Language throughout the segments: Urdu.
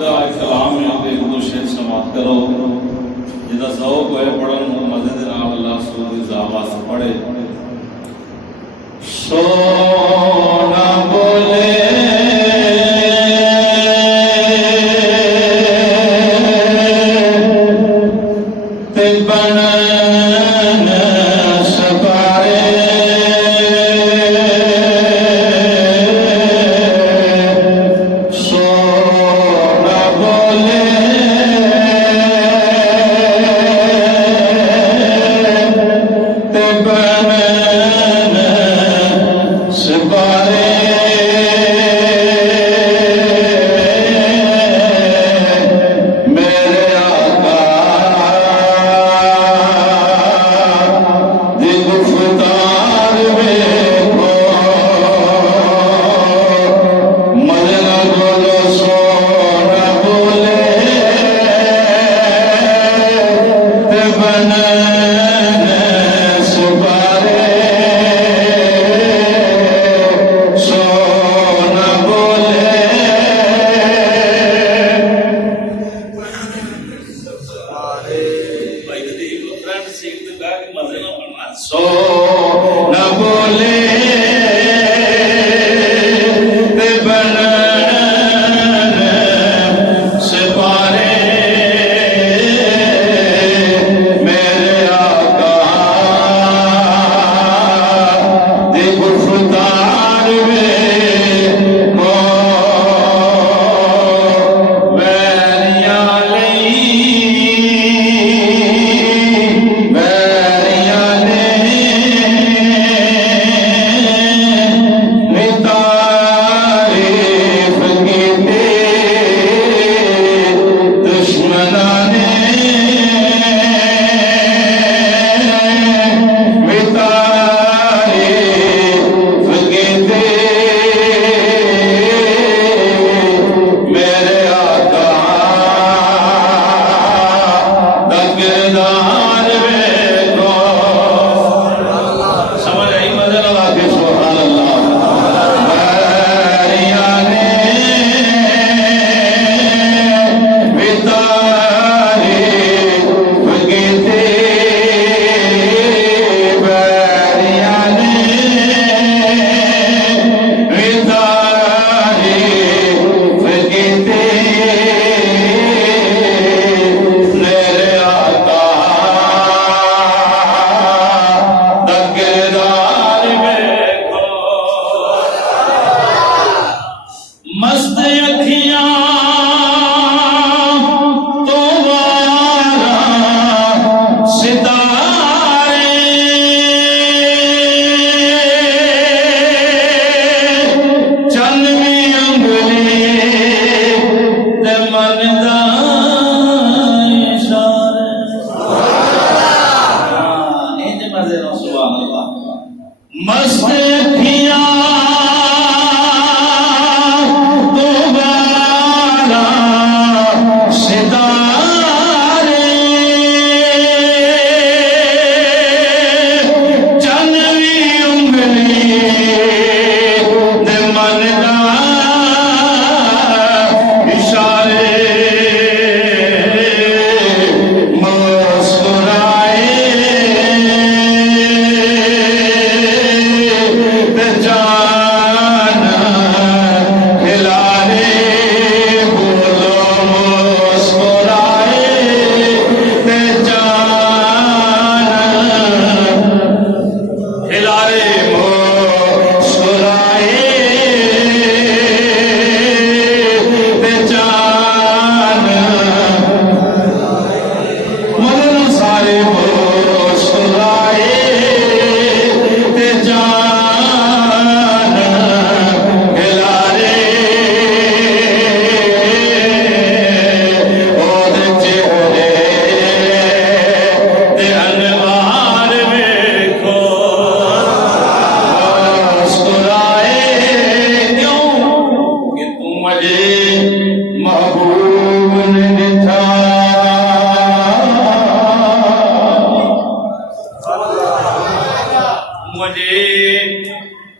دا کلام ہے تے ایک دو شعر سماعت کرو جدا ذوق ہوئے پڑھن مزے دے نال اللہ سبحانہ و تعالی سے پڑھے سونا بولے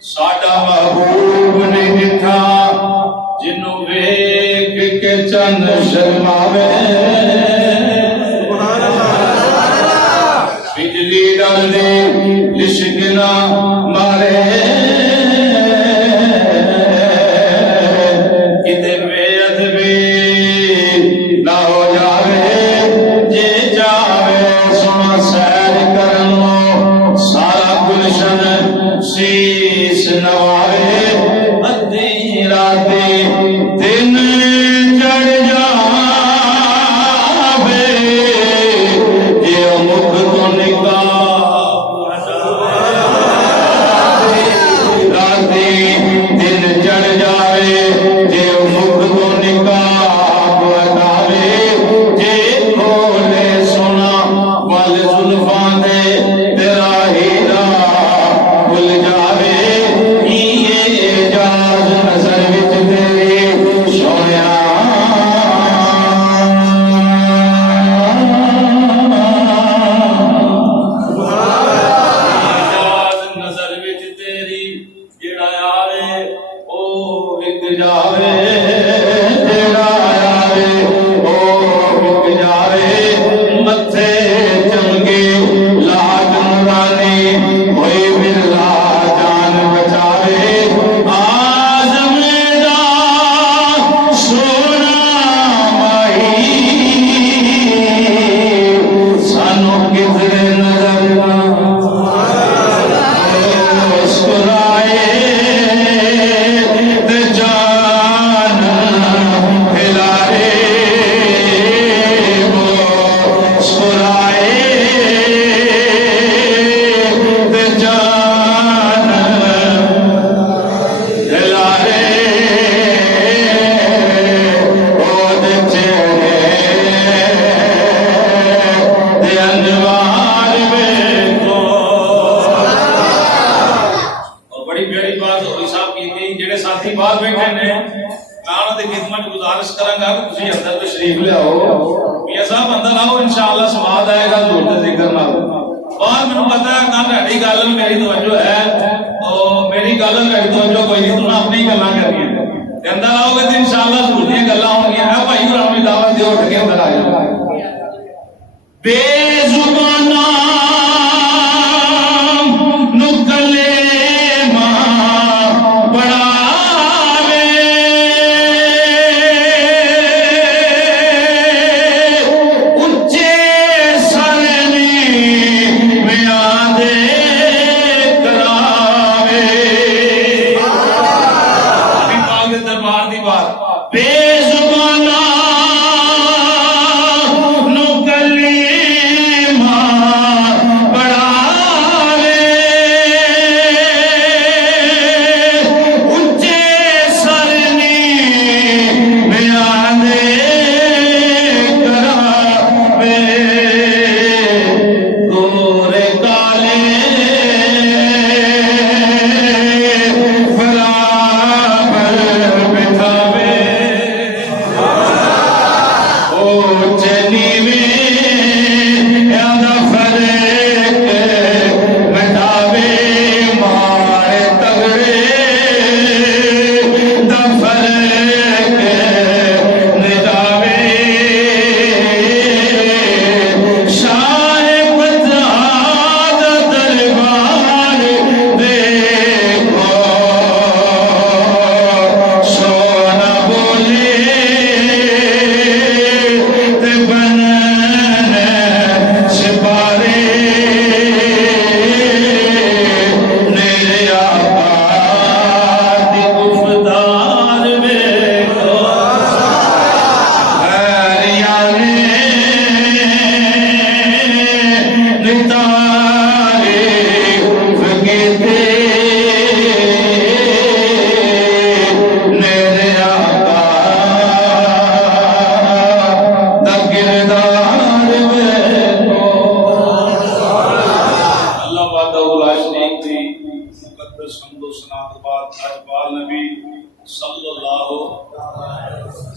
ساڈا محبوب نے دکھا جنوں ویکھ کے چند شرماوے بجلی ڈال دے لشک نہ مارے کتے بے ادبی نہ ہو جاوے جے جاوے سنا سیر کرنو سارا گلشن شیش نوارے ادھی راتی دن چڑھ جاوے جے مکھ تو نکاح راتی دن چڑھ جاوے جے مکھ تو نکاح ہٹاوے جے کھولے سونا ول زلفاں دے تیرا ہیرا بھل جاوے یہ اعجاز نظر وچ تیری سونیا اعجاز نظر وچ تیری جڑا آوے او وک جاوے جڑا آوے او وک جاوے متھے چمگے لاج نورانی ہوئی بلا جان بچاوے آزم دا سونا ماہی سانو کدھر نظر مسکرائے تے جان ہلائے مسکرائے تے جان ہلائے دے چہرے دے انوار میں تو اور بڑی پیاری بات ہوئی صاحب کی تھی جڑے ساتھی باہر بیٹھے نے میں انہاں دی خدمت وچ گزارش کراں گا کہ تسی اندر تشریف لیاؤ میاں صاحب اندر آؤ انشاءاللہ سماعت آئے گا حضور دے ذکر نال اور مینوں پتہ ہے کہ تہاڈی گل میں میری توجہ ہے تو میری گل میں میری توجہ کوئی نہیں تساں اپنی گلاں کرنی ہے تے اندر آؤ گے تے انشاءاللہ حضور دی گلاں ہون گیاں ہے بھائی اور اپنی دعوت دے اٹھ کے اندر آ جاؤ بے زباناں نکلے ماں بڑھاوے اچھے سرنی میں آدھے کراوے ابھی پاک دربار دی بات بے زباناں نکلے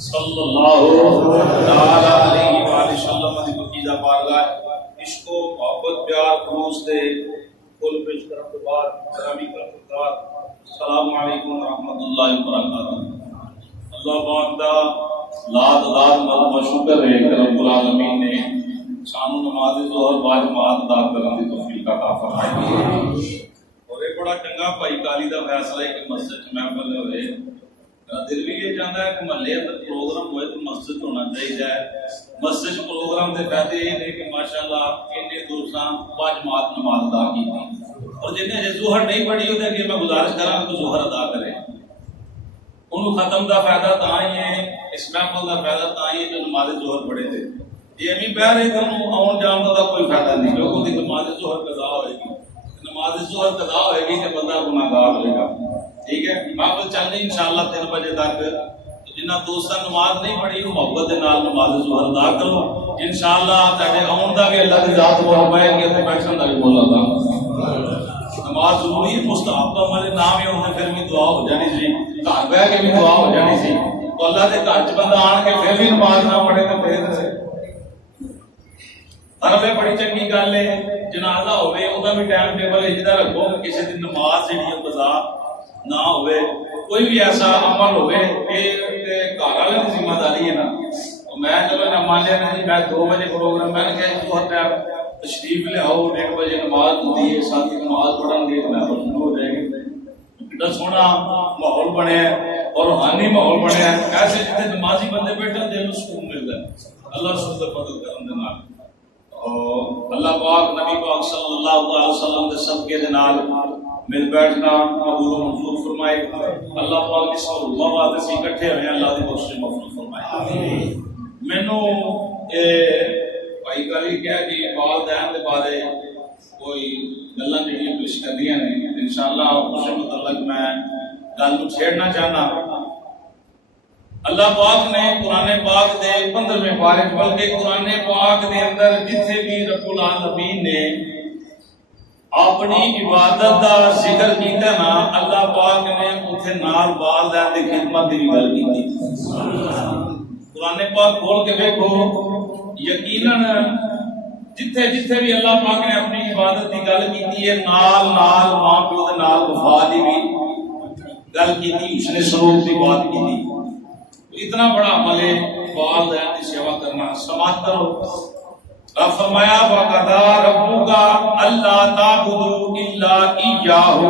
صلی اللہ تعالی علیہ وآلہ وسلم دی مقیدہ بارگاہ عشق و محبت پیار خلوص دے کل پیش کرنے کے بعد گرامی السلام علیکم ورحمۃ اللہ وبرکاتہ. اللہ پاک دا لات مرحبا شکر ہے کہ رب العالمین نے سانو نماز ظہر باجماعت ادا کرنے کی توفیق عطا فرمائی. اور یہ بڑا چنگا بھائی کالی دا فیصلہ ہے کہ مسجد میں محفل ہوئے. میرا دل بھی یہ چاہتا ہے کہ محلے اندر پروگرام ہوئے تو مسجد ہونا چاہیے. مسجد پروگرام کے فائدے یہ ہے کہ ماشاءاللہ اتنے دوستاں باجماعت نماز ادا کی اور جنہیں ظہر نہیں پڑھی ہوتے کہ میں گزارش کراں تو ظہر ادا کریں. انہوں ختم دا فائدہ تا ہی ہے, اس محفل دا فائدہ تا ہی ہے جو نماز ظہر پڑھے تھے. یہ ابھی پہ رہے تھے انہوں آن جان دا کوئی فائدہ نہیں کیونکہ دی نماز ظہر قضا ہوئے گی. نماز ظہر قضا ہوئے گی کہ بندہ گناہگار ہوئے گا. ٹھیک ہے, محفل چل رہی انشاءاللہ 3 بجے تک. جنہ دوستاں نماز نہیں پڑھی وہ محبت دے نال نماز ظہر ادا کرو. انشاءاللہ تہاڈے آن دا بھی اللہ دی ذات محبت ہے کہ تے بیٹھن دا بھی مولا اللہ. نماز ضروری مستحب عمل نام ہی ہوندے پھر بھی دعا ہو جانی سی, گھر بیٹھ کے بھی دعا ہو جانی سی. تو اللہ دے گھر چ بندہ آن کے پھر بھی نماز نہ پڑھے تو پھر ہر بڑی چنگی گل ہے. جنازہ ہوے او دا بھی ٹائم ٹیبل اجدا رکھو کہ کسی دن نماز جڑی قضا نہ ہوے. کوئی بھی ایسا عمل ہوے کہ گھر والے دی ذمہ داری ہے نا. میں چلو نہ مان لیا نہیں, میں 2 بجے پروگرام میں نے کہا بہت ٹائم تشریف لے آؤ, 1 بجے نماز ہوتی ہے, ساتھی نماز پڑھیں گے میں شروع ہو جائے گی. اتنا سونا ماحول بنے اور روحانی ماحول بنے. ایسے جتنے نمازی بندے بیٹھے دل کو سکون ملتا ہے اللہ سبحانہ فضل کرن دے نال. اور اللہ پاک نبی پاک صلی اللہ علیہ وسلم دے صدقے دے نال مل بیٹھنا قبول و منظور فرمائے. اللہ پاک اس کو بعد اسی اکٹھے ہوئے اللہ دی بخشش مغفرت فرمائے. مینوں بھائی گل کیا کہ والدین دے بارے کوئی گلاں جڑیاں پیش کرنیاں نے انشاءاللہ اس متعلق میں گل نوں چھیڑنا چاہنا. اللہ پاک نے قرآن پاک دے 15ویں پارے بلکہ قرآن پاک دے اندر جتھے بھی رب العالمین نے اپنی عبادت دا ذکر کیتا نا, اللہ پاک نے اوتھے نال والدین دی خدمت دی گل کیتی. قرآن پاک کھول کے دیکھو, یقیناً جتھے جتھے بھی اللہ پاک نے اپنی عبادت کی گل کی ہے نال نال ماں پیو دے نال وفا دی بھی گل کی, حسن سلوک کی بات کی. اتنا بڑا عمل ہے والدین کی سیوا کرنا. سماعت کرو. رب فرمایا وَقَضَىٰ رَبُّكَ أَلَّا تَعْبُدُوا إِلَّا إِيَّاهُ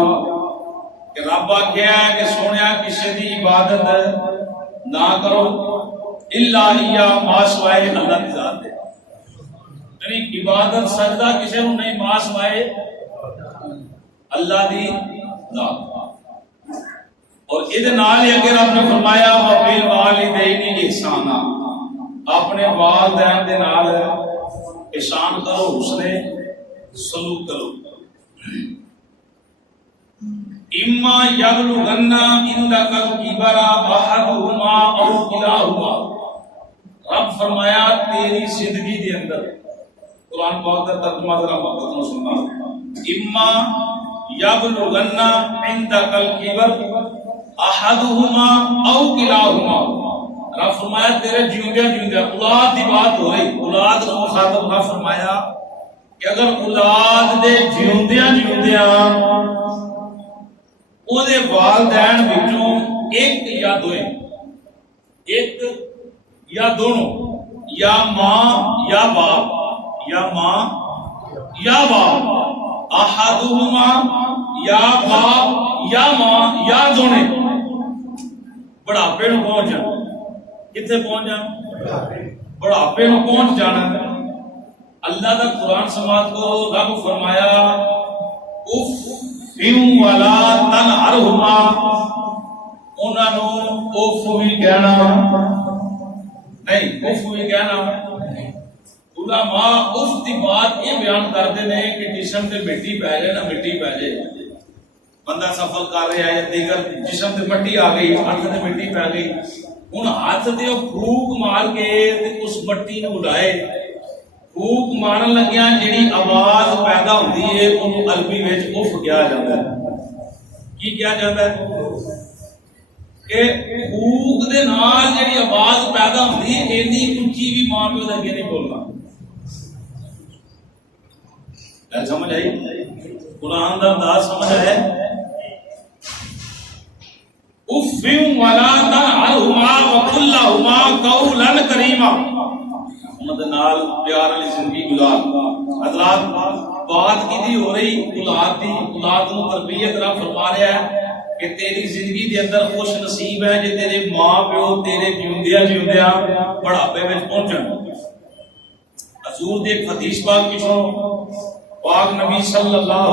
کہ رب آکھیا ہے کہ سونیا کسی دی عبادت نہ کرو الا إِيَّاهُ ما سوائے اللہ کی ذات ہے. یعنی عبادت سجدہ کسی نوں نہیں ما سوائے اللہ دی ذات. اور ادھے نال ہی اگے رب نے فرمایا وَبِالْوَالِدَيْنِ إِحْسَانًا اپنے والدین دے نال احسان کرو, حسن سلوک کرو. اما یبلغن عندک الکبر احدہما او کلاہما. رب فرمایا تیری زندگی دے اندر, قرآن پاک کا ترجمہ ذرا محبت سے سننا. اما یبلغن عندک الکبر احدہما او کلاہما. رب فرمایا تیرے جیوندیا جیوندیا اولاد دی بات ہو رہی, اولاد کو مخاطب رب فرمایا کہ اگر اولاد دے جیوندیا جیوندیا او دے والدین وچوں ایک یا دوئے, ایک یا دونوں, یا ماں یا باپ, یا ماں یا باپ, احدہما یا باپ یا ماں یا دونوں بڑھاپے نوں پہنچ جان. کتنے پہنچ جانا؟ بڑھاپے نوں پہنچ جانا. اللہ دا قرآن سماعت کو رب فرمایا اف ولا تنہرہما, انہاں نوں اف بھی کہنا نہیں, اف بھی کہنا. علماء اف دی بات یہ بیان کرتے ہیں کہ جسم تے مٹی پہ جائے نا, مٹی پہ جائے, بندہ سفر کر رہا ہے یا دیگر جسم تے مٹی آ گئی, ہاتھ تے مٹی پہ گئی, ہن ہاتھ تے پھوک مار کے اس مٹی نوں اڑائے. پھوک مارن لگیاں جڑی آواز پیدا ہوندی ہے اونوں عربی وچ اف کہا جاندا ہے. کی کہا جاندا ہے کہ پھوک دے نال جڑی آواز پیدا ہوندی ہے اینی اونچی بھی ماں پیو دے اگے نہیں بولنا. سمجھ آئی؟ قرآن دا انداز سمجھ آیا؟ اف فیوں ولا تنہرہما وقل لہما قولا کریما، انہاں دے نال پیار والی زندگی گزار۔ حضرات بات کی ہو رہی اولاد دی، اولاد نو تربیت رب فرما رہا ہے کہ تیری زندگی دے اندر خوش نصیب ہے جے تیرے ماں پیو تیرے جیوندیاں جیوندیاں بڑھاپے وچ پہنچن۔ حضور دے ایک حدیث پاک کی سنو، پاک نبی صلی اللہ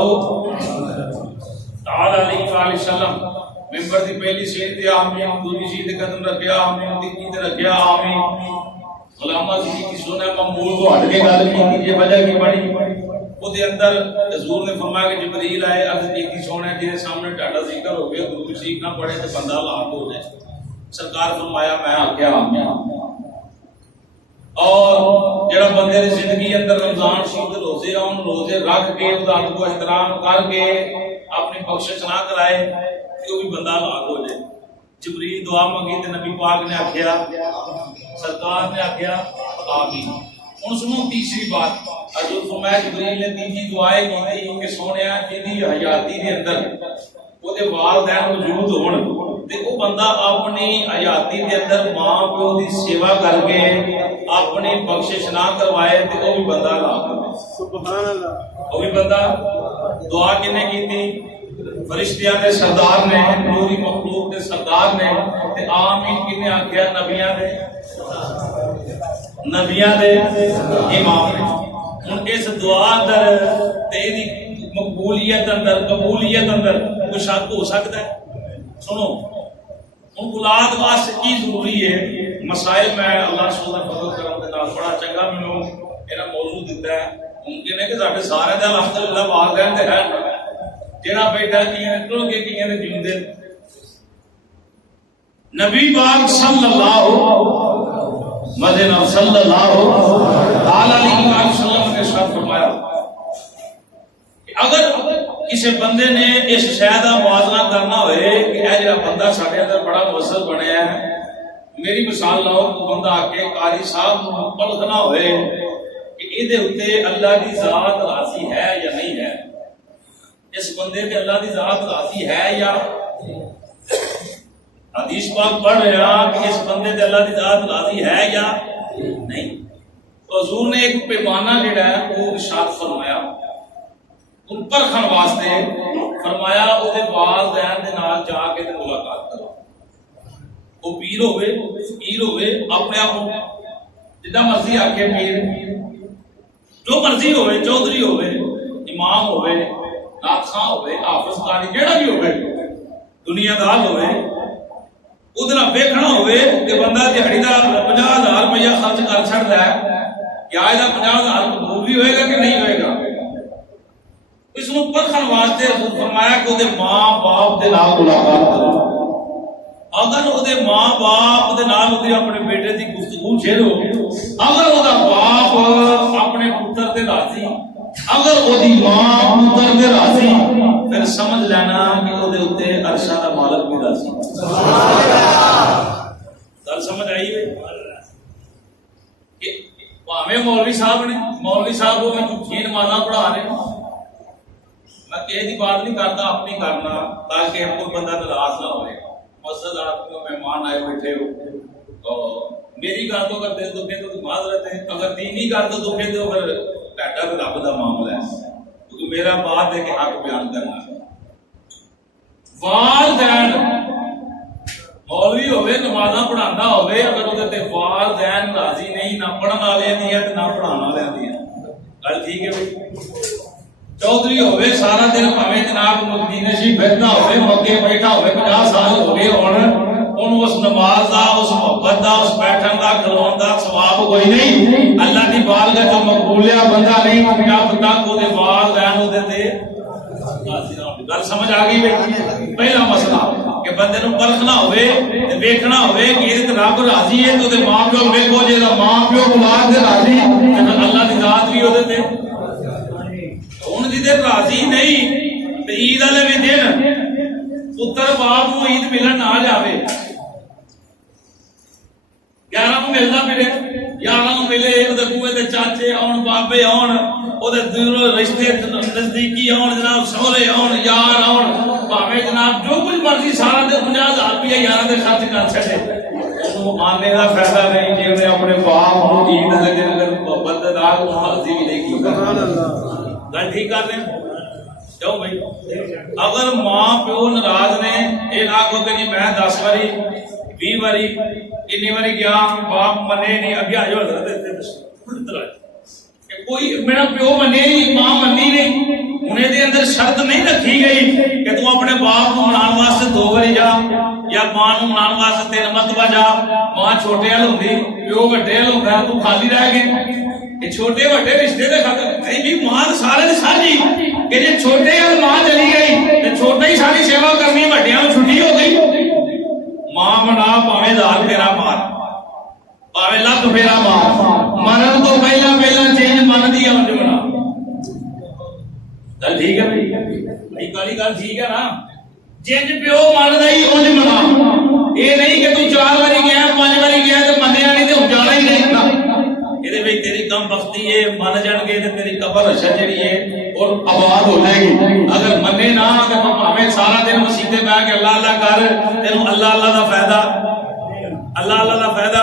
تعالی علیہ وآلہ وسلم ممبر دی پہلی سیٹ تے آمین، دوسری سیٹ تے قدم رکھیا آمین، تیسری تے رکھیا آمین۔ علامہ جی کی سننا مقبول کو ہٹ کے گل کی، یہ وجہ کی بڑی وہ دے اندر حضور نے فرمایا کہ جبریل آئے عرض کی سونے جی سامنے ٹاٹا ذکر ہو گیا، درود شریف نہ پڑھے تو بندہ ہلاک ہو جائے۔ سرکار فرمایا میں آکھیا آمین۔ اور جڑا بندے دی زندگی اندر رمضان شریف دے روزے آن، روزے رکھ کے ذات کو احترام کر کے اپنی بخشش نہ کرائے کہ وہ بھی بندہ ہلاک ہو جائے۔ جبریل دعا منگی تے نبی پاک نے آکھیا، سرکار نے آکھیا آمین۔ ہن سنو تیسری بات، حضور فرمایا جبریل نے تیسری دعائیں کی کہ سونیا جدی حیاتی دے اندر او دے والدین موجود ہون تے او بندہ اپنی حیاتی دے اندر ماں پیو دی سیوا کر کے اپنی بخشش نہ کروائے تے او بھی بندہ ہلاک ہو جائے۔ سبحان اللہ۔ او بھی بندہ دعا کنے کیتی؟ فرشتیاں دے سردار نے، پوری مخلوق دے سردار نے، تے آمین کنے آکھیا؟ نبیاں دے امام نے۔ ہن اس دعا اندر تے دی مقبولیت اندر قبولیت اندر کوئی شک ہو سکتا ہے؟ سنو ہن اولاد واسطے کی ضروری ہے، مسائل میں اللہ سبحانہ فضل کرم دے نال بڑا چنگا مینوں اینا موضوع دیتا ہے۔ ممکن ہے کہ ساڈے سارے دے الحمدللہ والدین تے ہے، جڑا بیٹا کیاں ٹر کے کیاں نے جیندے۔ نبی پاک صلی اللہ مدینہ صلی اللہ تعالی علیہ وسلم نے ارشاد فرمایا کہ اگر کسی بندے نے اس شے دا موازنہ کرنا ہوئے کہ اے جڑا بندہ ساڈے اندر بڑا مؤثر بنیا ہے، میری مثال لاؤ کہ بندہ آ کے قاری صاحب نوں پرکھنا ہوئے کہ ایدے اوتے اللہ دی ذات راضی ہے یا نہیں ہے، اس بندے تے اللہ دی ذات راضی ہے یا حدیث پاک پڑھ رہے ہیں کہ اس بندے تے اللہ دی ذات راضی ہے یا نہیں۔ تو حضور نے ایک پیمانہ جڑا ہے وہ ارشاد فرمایا ان پرکھن واسطے، فرمایا او دے والدین دے نال جا کے تے ملاقات کرو۔ وہ پیر ہوئے فقیر ہوئے، اپنے آپ جتنا مرضی آکے پیر، جو مرضی ہوئے، چودھری ہوئے، امام ہوئے، نعت خواں ہوئے، حافظ قاری جیڑا بھی ہوئے، دنیا دار ہوئے، ادھر ویکھنا ہوئے کہ بندہ دیہڑی دا 50,000 روپیہ خرچ کر چھڑدا ہے، کیا یہ 50,000 قبول بھی ہوئے گا کہ نہیں ہوئے گا؟ اس نو پرکھن واسطے فرمایا کہ وہ ماں باپ دے نال ملاقات کرو۔ اگر وہ ماں باپ دے نال اپنے بیٹے دی گفتگو چھیڑو، اگر وہ باپ اپنے پتر تے راضی، اگر وہ ماں پتر تے راضی، پھر سمجھ لینا کہ وہ اتنے عرشاں دا مالک بھی راضی۔ گل سمجھ آئی ہے؟ پاویں مولوی صاحب نے، مولوی صاحب وہ جھوٹیاں نمازاں پڑھا رہے ہیں، میں کسی کی بات نہیں کرتا، اپنی کرنا تاکہ کوئی بندہ ناراض نہ ہوئے۔ مسجد آپ کو مہمان آئے بیٹھے ہو تو میری گل تو اگر دل دکھے تو معذرت ہے، اگر دینی گل تو دکھے تو پھر ٹاٹا تو رب کا معاملہ ہے، کیونکہ میرا بات ہے کہ حق بیان کرنا ہے۔ والدین مولوی ہوئے نمازاں پڑھانا ہوئے، اگر وہ والدین راضی نہیں، نہ پڑھن والے دی ہے نہ پڑھانا والے دی ہے، گل ٹھیک ہے بھائی؟ چودھری ہوئے سارا دن پاویں جناب مدینہ شریف پھردا ہوئے، مکے بیٹھا ہوئے، 50 سال ہو گئے ہن اس نماز دا، اس محبت دا، اس بیٹھن دا، کھلون دا ثواب کوئی نہیں، اللہ دی بارگاہ چ مقبولیا بندہ نہیں، جب تک وہ والدین وہ تے گل سمجھ آ گئی۔ پہلا مسئلہ کہ بندے نوں پرکھنا ہوئے تے ویکھنا ہوئے کہ یہ رب راضی ہے تو ماں پیو ویکھو، جے ماں پیو اولاد دے راضی تے اللہ دی ذات بھی وہ تے ہن جی راضی نہیں تے عید والے بھی دن پتر باپ نو عید ملن نہ جاوے، 11 نو ملنا ملے، 11 نو ملے، وہ بوئے دے چاچے آن، بابے آن، وہ دوروں رشتے نزدیکی آن، جناب سہرے آن، یار آن، بھاوے جناب جو کچھ مرضی ਸਾਰਾ ਦੇ 50,000 ਰੁਪਏ ਯਾਰਾਂ ਦੇ ਖਰਚ ਕਰ ਛੱਡੇ, ਉਹਨੂੰ ਆਨੇ ਦਾ ਫਾਇਦਾ ਨਹੀਂ ਜੇ ਉਹਨੇ ਆਪਣੇ ਬਾਪ ਨੂੰ ਈਦ ਦੇ ਦਿਨ ਅਗਰ ਮੁਹੱਬਤ ਦੇ ਨਾਲ ਹਾਜ਼ਰੀ ਵੀ ਨਹੀਂ ਕੀਤੀ। ਗੱਲ ਠੀਕ ਕਰ ਰਹੇ ਜਾਓ ਭਾਈ। ਅਗਰ ਮਾਂ ਪਿਓ ਨਾਰਾਜ਼ ਨੇ, ਇਹ ਨਾ ਕਹੋ ਕਿ ਜੀ ਮੈਂ 10 ਵਾਰੀ 20 ਵਾਰੀ ਕਿੰਨੀ ਵਾਰੀ ਗਿਆ ਬਾਪ ਮੰਨੇ ਨਹੀਂ, ਅੱਗੇ ਆ ਜਾਓ ਹਜ਼ਰਤ ਇੱਥੇ ਕੋਈ ਮੇਰਾ ਪਿਓ ਮੰਨੇ ਨਹੀਂ, ਮਾਂ ਮੰਨੀ ਨਹੀਂ, ਹੁਣ ਇਹਦੇ ਅੰਦਰ ਸ਼ਰਤ ਨਹੀਂ ਰੱਖੀ ਗਈ ਕਿ ਤੂੰ ਆਪਣੇ ਬਾਪ ਨੂੰ ਮਨਾਉਣ ਵਾਸਤੇ 2 ਵਾਰੀ ਜਾ ਜਾਂ ਮਾਂ ਨੂੰ ਮਨਾਉਣ ਵਾਸਤੇ 3 ਮਰਤਬਾ ਜਾ। ਮਾਂ ਛੋਟੇ ਵਾਲ ਹੁੰਦੀ, ਪਿਓ ਵੱਡੇ ਵਾਲ ਹੁੰਦਾ, ਤੂੰ ਖਾਲੀ ਰਹਿ ਗਏ। ਇਹ ਛੋਟੇ ਵੱਡੇ ਰਿਸ਼ਤੇ ਦੇ ਖਾਤਰ ਨਹੀਂ ਵੀ ਮਾਂ ਸਾਰੇ ਦੀ ਸਾਂਝੀ, ਕਿ ਜੇ ਛੋਟੇ ਵਾਲ ਮਾਂ ਚਲੀ ਗਈ ਤੇ ਛੋਟੇ ਹੀ ਸਾਰੀ ਸੇਵਾ ਕਰਨੀ, ਵੱਡਿਆਂ ਨੂੰ ਛੁੱਟੀ ਹੋ ਗਈ। ਮਾਂ ਮਨਾ ਭਾਵੇਂ 1000 ਫੇਰਾ ਮਾਰ, ਭਾਵੇਂ 1,00,000 ਫੇਰਾ ਮਾਰ, ਮਰਨ ਤੋਂ ਪਹਿਲਾਂ ਚੇਂਜ ਮੰਨਦੀ ਹੈ ਉਂਝ ਮਨਾ। ਗੱਲ ਠੀਕ ਹੈ ਭਾਈ ਕਾਲੀ ਗੱਲ ਠੀਕ ਹੈ ਨਾ। ਜਿੰਜ ਪਿਓ ਮੰਨਦਾ ਹੀ ਉਂਝ ਮਨਾ, ਇਹ ਨਹੀਂ ਕਿ ਤੂੰ 4 ਵਾਰੀ ਗਿਆ 5 ਵਾਰੀ ਗਿਆ ਤੇ ਮੰਨਿਆ ਨਹੀਂ ਤੇ ਹੁਣ ਜਾਣਾ ਹੀ ਨਹੀਂ ਨਾ। ਇਹਦੇ ਵਿੱਚ ਤੇਰੀ ਕਮ ਬਖਤੀ ਹੈ, ਮੰਨ ਜਾਣਗੇ ਤੇ ਤੇਰੀ ਕਬਰ ਹਸ਼ਰ ਜਿਹੜੀ ਹੈ ਔਰ ਆਬਾਦ ਹੋ ਜਾਏਗੀ। ਅਗਰ ਮੰਨੇ ਨਾ ਤੇ ਭਾਵੇਂ ਸਾਰਾ ਦਿਨ ਮਸੀਤੇ ਬਹਿ ਕੇ ਅੱਲਾਹ ਅੱਲਾਹ ਕਰ, ਤੈਨੂੰ ਅੱਲਾਹ ਅੱਲਾਹ ਦਾ ਫਾਇਦਾ, ਅੱਲਾਹ ਅੱਲਾਹ ਦਾ ਫਾਇਦਾ।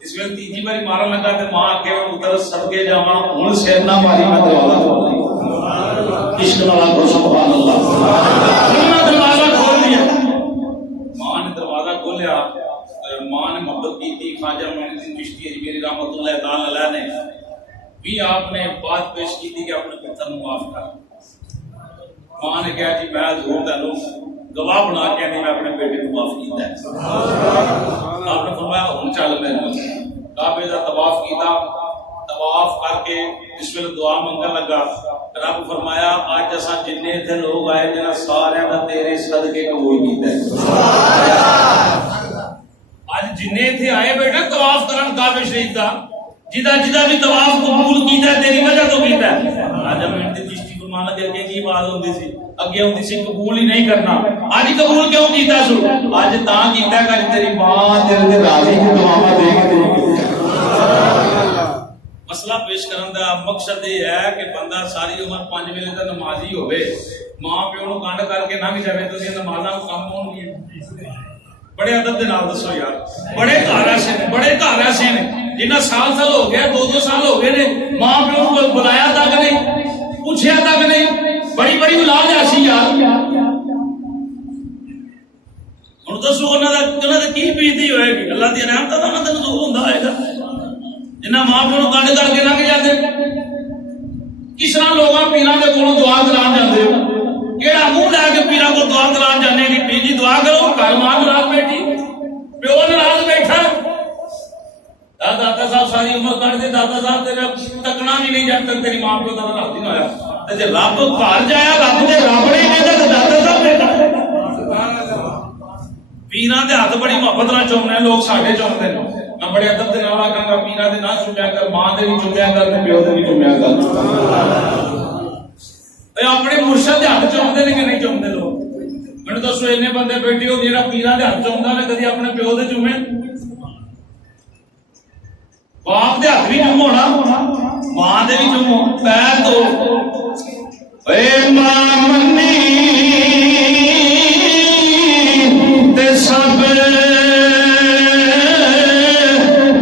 اس ویل تیجی باری مارن لگا تے ماں اگے پتر صدقے جاواں ہن سر نہ ماری میں دروازہ کھول دیا عشق والا کو سبحان اللہ میں دروازہ کھول دیا ماں نے دروازہ کھولیا ماں نے محبت کی تھی خواجہ معین الدین چشتی میری رحمت اللہ تعالی علیہ نے بھی آپ نے بات پیش کی تھی کہ اپنے پتر کو معاف کر ماں نے کہا جی میں حضور تینوں گواہ بنا کے نہیں میں اپنے بیٹے کو معاف کیتا ہے آپ نے فرمایا ہن چل میرے کعبے دا طواف کیتا طواف کر کے اس ویلے دعا منگن لگا رب فرمایا اج اساں جننے تھے لوگ آئے جنہاں سارے دا تیرے صدقے قبول کیتا ہے اج جننے تھے آئے بیٹا طواف کرن کعبے شریف دا جدا جدا بھی طواف قبول کیتا ہے تیری وجہ تو کیتا ہے راجہ میں تے چشتی فرمان لگے کہ کی بات ہوندی سی اگے ہوندی سی قبول ہی نہیں کرنا اج قبول کیوں کیتا سو اج تاں کیتا کہ تیری ماں تیرے تے راضی کی دعاواں دے کے مسئلہ پیش کرن دا مقصد یہ ہے کہ بندہ ساری عمر 5 ویلے دا نمازی ہوے ماں پیو نو گنڈ کر کے لنگ جاوے تو یہ نمازاں کم ہون گی بڑے ادب دے نال دسو یار بڑے گھر ایسے نے بڑے گھر ایسے نے جنہاں سال ہو گیا 2 سال ہو گئے نے ماں پیو کو بلایا تک نہیں پوچھیا تک نہیں بڑی بڑی اولاد ایسی یار ہن دسو انہاں دا کی بیتی ہوئے گی اللہ دی رحمت دا انہاں تے نزول ہوندا ہوئے گا جنہاں ماں پیو نو گنڈ کر کے لنگ جاندے کس طرح لوگاں پیراں دے کولوں دعا کران جاندے کیڑا منہ لے کے پیراں کو دعا کران جانے کہ پیر جی دعا کرو گھر ماں ناراض بیٹھی پیو ناراض بیٹھا دادا صاحب ساری عمر کٹ دے دادا صاحب تیرا تکنا بھی نہیں جب تک تیری ماں پیو دا راضی نہ ہویا تے جے رب گھر جایا رب دے رب نے کہندا تے دادا صاحب بیٹھا سبحان اللہ پیراں دے ہاتھ بڑی محبت نال چومنے لوگ ساڈے چومدے نے میں بڑے ادب دے نال آکھاں گا پیراں دے نہ چومیا کر ماں دے وی چومیا کر تے پیو دے وی چومیا کر سبحان اللہ اے اپنے مرشد دے ہاتھ چومدے نے کہ نہیں چومدے لوگ مینوں دسو اینے بندے بیٹھے ہو جڑا پیراں دے ہاتھ چومدا نے کدی اپنے پیو دے چومے باپ دے ہاتھ بھی چومو نا ماں دے بھی چومو پیر تو اے ماں منی تے سب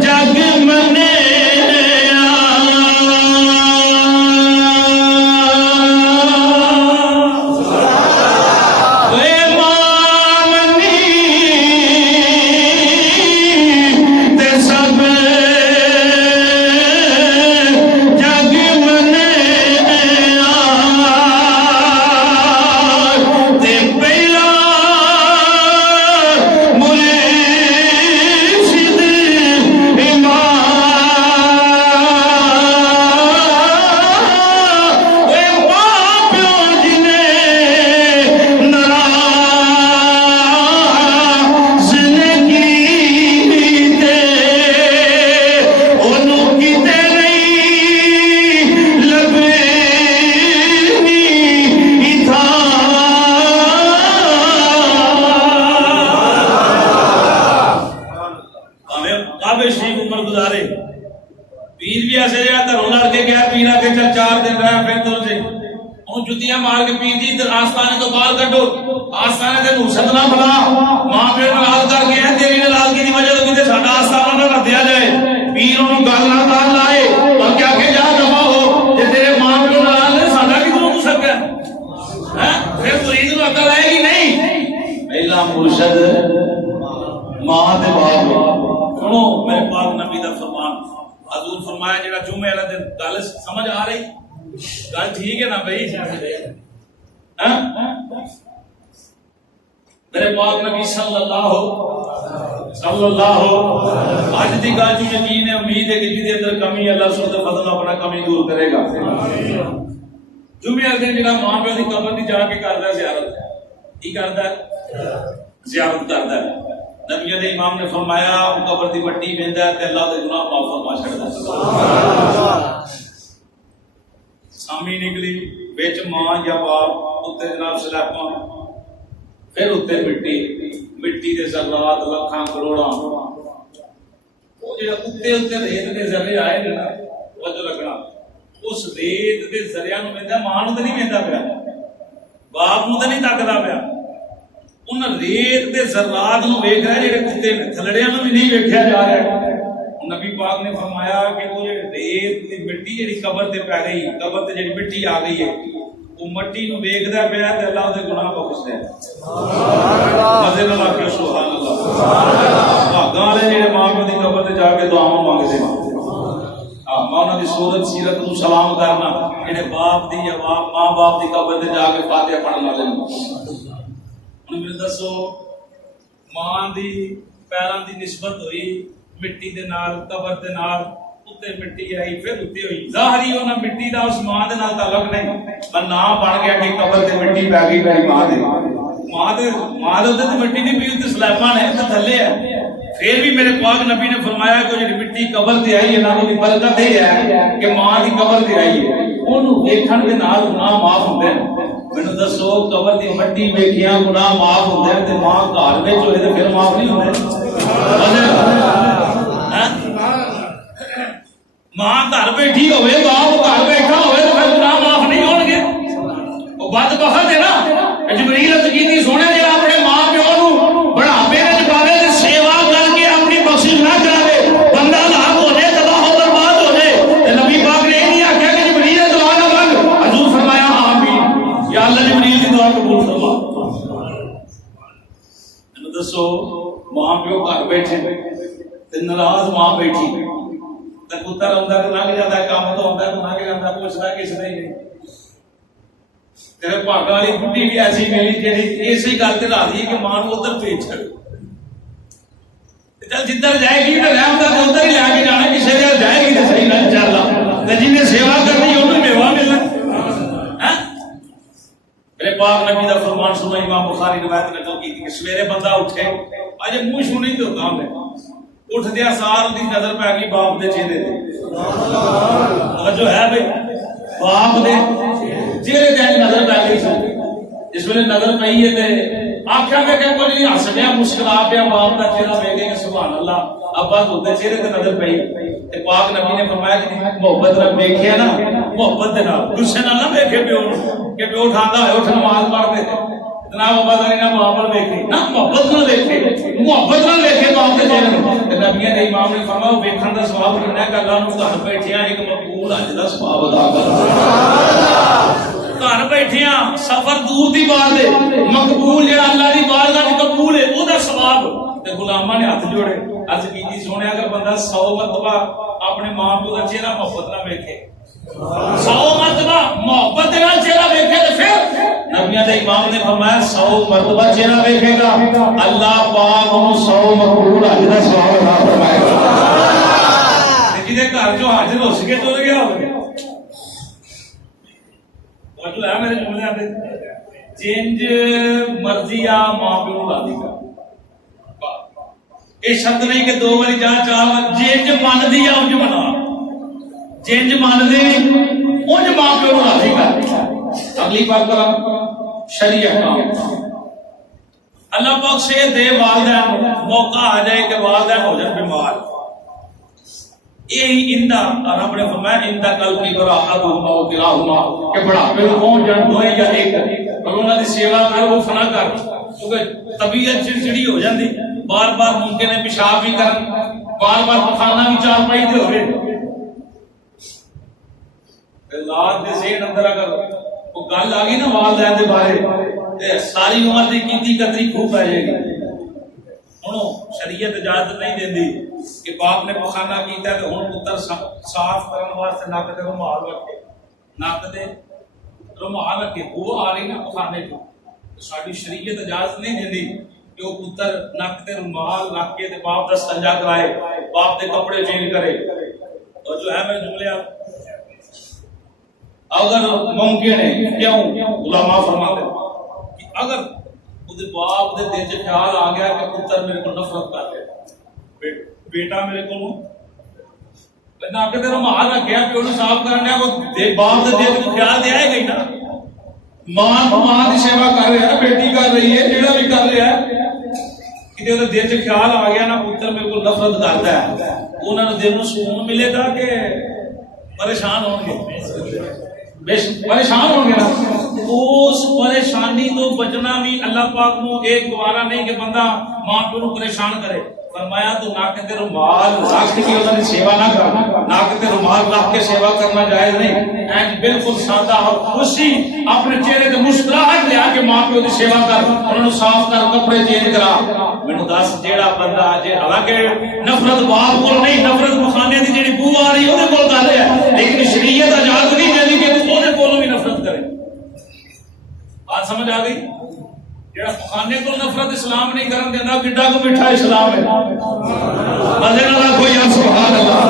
جگ منے جتیاں مار کے پیر جی آستانے تو باہر کڈو آستانے تے نوشت نہ بنا ماں پیو ناراض کر کے تیری ناراضگی دی وجہ تو کتے ساڈا آستانہ نہ رکھیا جائے پیر انہوں گل نہ کر لائے بلکہ آکھے جا دفا ہو جے تیرے ماں پیو ناراض نے ساڈا کدھروں ہو سکتا ہے پھر مرید نوں عقل آئے گی نہیں پہلا مرشد ماں تے باپ سنو میرے پاک نبی دا فرمان حضور فرمایا جڑا جمعے والے دن گل سمجھ آ رہی گل ٹھیک ہے نا بھائی میرے پاک نبی صلی اللہ آج دی گل جو یقین ہے امید ہے کہ جدی اندر کمی اللہ سبحانہ و تعالی اپنا کمی دور کرے گا جمعے والے دن جڑا ماں پیو دی قبر دی جا کے کردا زیارت کی کردا زیارت کردا نبی دے امام نے فرمایا قبر دی مٹی ویندا ہے تے اللہ دے گناہ معاف فرما چھڑدا سبحان اللہ سامی نکلی بیچ ماں یا باپ اتنے جناب سلیپاں پھر اتنے مٹی دے ذرات لکھاں کروڑاں وہ جڑا اتنے اتنے ریت دے ذرے آئے نا وجہ لگنا اس ریت دے ذریعہ نو ویندا ماں نو تے نہیں ویندا پیا باپ نو تے نہیں تکدا پیا ان ریت دے ذرات نو ویکھ رہا جڑے کتے نے تھلڑیاں نو بھی نہیں ویکھیا جا رہا نبی پاک نے فرمایا کہ وہ ریت دی مٹی جڑی قبر تے پی گئی، قبر تے جڑی مٹی آ گئی ہے، وہ مٹی نو ویکھدا پیا تے اللہ دے گناہ بخش دے۔ سبحان اللہ، مزے نال آکھو سبحان اللہ، سبحان اللہ۔ بھاگاں والے جڑے ماں باپ دی قبر تے جا کے دعاواں منگدے ہیں، میں انہاں دی صورت سیرت نو سلام کرنا، جڑے باپ دی یا ماں باپ دی قبر تے جا کے فاتحہ پڑھن والے ہن میرے دسو، ماں دی پیراں دی نسبت ہوئی مٹی دے نال، قبر دے نال، اتے مٹی آئی پھر اتے ہوئی، ظاہری ہونا مٹی دا اس ماں دے نال تعلق نہیں، پر نام بن گیا کہ قبر تے مٹی پی گئی میری ماں دے تے مٹی نہیں پی، تے سلیمان ہے تے تھلے ہے۔ پھر بھی میرے پاک نبی نے فرمایا کہ جڑی مٹی قبر تے آئی ہے نا، وہ برکت یہ ہے کہ ماں دی قبر تے آئی ہے، اونوں ویکھن دے نال گناہ معاف ہوندے ہیں۔ مینوں دسو، قبر دی مٹی ویکھیاں گناہ معاف ہوندے ہیں تے ماں گھر وچ ہوئے تے پھر معاف نہیں ہوندے؟ ماں گھر بیٹھی ہوئے، باپ گھر بیٹھا ہوئے تو پھر گناہ معاف نہیں ہون گے؟ وہ بدبخت ہے نا، جبریل عرض کیتی سونے جے اپنے ماں پیو نو بڑھاپے وچ پاوے تے سیوا کر کے اپنی بخشش نہ کراوے، بندہ ہلاک ہو جائے، تباہ و برباد ہو جائے، تے نبی پاک نے یہ نہیں آکھیا کہ جبریل دعا نہ مانگ، حضور فرمایا آمین، یا اللہ جبریل دی دعا قبول فرما۔ دسو، ماں پیو گھر بیٹھے تے ناراض ماں بیٹھی تے پتر آندا تے لنگ جاندا، کام تو آندا تے لنگ جاندا، پوچھدا کس نے نہیں۔ تیرے بھاگاں والی بڈھی بھی ایسی ملی جہی اسی گل تے راضی ہے کہ ماں نو ادھر بھیج چھڑ، چل جدھر جائے گی تے رحم دا ادھر ہی لے کے جانا، کسے دے جائے گی تے صحیح نہ انشاءاللہ، تے جن نے سیوا کرنی اونوں میوہ ملنا۔ میرے پاک نبی دا فرمان سنو، امام بخاری روایت نقل کی کہ سویرے بندہ اٹھے، اج منہ چھو نہیں تو کام ہے، اٹھدیا سار دی نظر پی گئی باپ دے چہرے تے، جو ہے بھائی باپ دے چہرے تے نظر پی گئی، جس ویلے نظر پئی ہے تے آنکھاں میں کہ کوئی ہس پیا، مسکرا پیا، باپ دا چہرہ ویکھ کے سبحان اللہ، ابا دے چہرے تے نظر پئی تے پاک نبی نے فرمایا کہ محبت نال ویکھیا نا، محبت دے نال، غصے نال نہ ویکھے پیو کہ پیو اٹھاندا ہوئے اٹھ نماز پڑھ دے جناب وفاداری نہ باپ پر ویکھے نہ، محبت نال ویکھے، محبت نال ویکھے باپ دے چہرے تے نبیوں نے امام نے فرمایا ویکھن دا ثواب کتنا ہے کہ اللہ نوں گھر بیٹھیاں ایک مقبول اج دا ثواب عطا کر، گھر بیٹھیاں سفر دور دی بات ہے، مقبول جڑا اللہ دی بارگاہ وچ قبول ہے او دا ثواب۔ تے غلاماں نے ہاتھ جوڑے، عرض کیتی سونے اگر بندہ 100 مرتبہ اپنے ماں پیو دا چہرہ محبت نال ویکھے، 100 مرتبہ محبت نال چہرہ ویکھے تے پھر نبیوں دے امام نے فرمایا 100 مرتبہ چہرہ ویکھے گا، اللہ پاک انہوں 100 مقبول حج دا ثواب عطا فرمائے گا۔ جہدے گھر چوں حاضر ہو سکے چل گیا ہوگا، جو ہے میرے جملے آتے جنج مرضی آ ماں پیو راضی کر، یہ شرط نہیں کہ 2 باری جا 4 بار، جنج من دی آ انج منا، جنج من دی انج ماں پیو راضی کر۔ اگلی بات کرا شرعی احکام، اللہ پاک سے دے والدین موقع آ جائے کہ والدین ہو جائے بیمار، یہی اندہ رب نے فرمایا اندہ کل کی برا احدہما و کلاہما کہ بڑھاپے میں پہنچ جان دوئے یا ایک اور انہوں نے سیوا کر وہ فنا کر، کیونکہ طبیعت چڑچڑی ہو جاندی، بار بار ممکن ہے پیشاب بھی کرن، بار بار پخانا بھی چار پائی دے ہوئے، اولاد دے ذہن اندر اگر وہ گل آ گئی نا والدین دے بارے ساری عمر دی کیتی قدری خوب آ جائے گی۔ شریعت اجازت نہیں دیندی کہ باپ نے پخانا کیتا ہے تو ہن پتر صاف کرن واسطے نک تے رومال رکھے، نک تے رومال رکھے، وہ آ رہی نا پخانے تو ساری شریعت اجازت نہیں دیندی کہ وہ پتر نک تے رومال رکھ کے تے باپ دا استنجا کرائے، باپ دے کپڑے چینج کرے۔ اور جو ہے میں جملے اگر ممکن ہے، کیوں علماء فرماتے ہیں کہ اگر باپ دے دل چ خیال آ گیا کہ پتر میرے کو نفرت کر رہا، بیٹا میرے کو نک تے رومال رکھیا پیو نوں صاف کرنا، وہ باپ دے دل کو خیال تے آئے گا ہی نا، ماں دی سیوا کر رہا ہے، بیٹی کر رہی ہے، جیڑا بھی کر رہا ہے، کتے دے دل چ خیال آ گیا نا پتر میرے کو نفرت کرتا ہے، انہاں نوں دل نوں سکون ملے گا کہ پریشان ہوں گے؟ پریشان ہوں گے نا۔ اس پریشانی تو بچنا بھی اللہ پاک نو ایک گوارا نہیں کہ بندہ ماں پیو نو پریشان کرے، فرمایا تو ناک تے رومال رکھ کے انہاں دی سیوا نہ کر، ناک تے رومال رکھ کے سیوا کرنا جائز نہیں، اینج بالکل سادہ اور خوشی اپنے چہرے تے مسکراہٹ لیا کے ماں پیو دی سیوا کر، انہاں نوں صاف کر، کپڑے چینج کرا۔ مینوں دس جیڑا بندہ اج حالانکہ نفرت باپ کول نہیں، نفرت مخانے دی جیڑی بو آ رہی اودے کول گل ہے، لیکن شریعت اجازت نہیں دیندی کہ تو اودے کولوں بھی نفرت کرے۔ بات سمجھ آ گئی؟ جڑا خانے کو نفرت اسلام نہیں کرن دیندا کڈا کو میٹھا اسلام ہے۔ مزے نال کوئی یا سبحان اللہ۔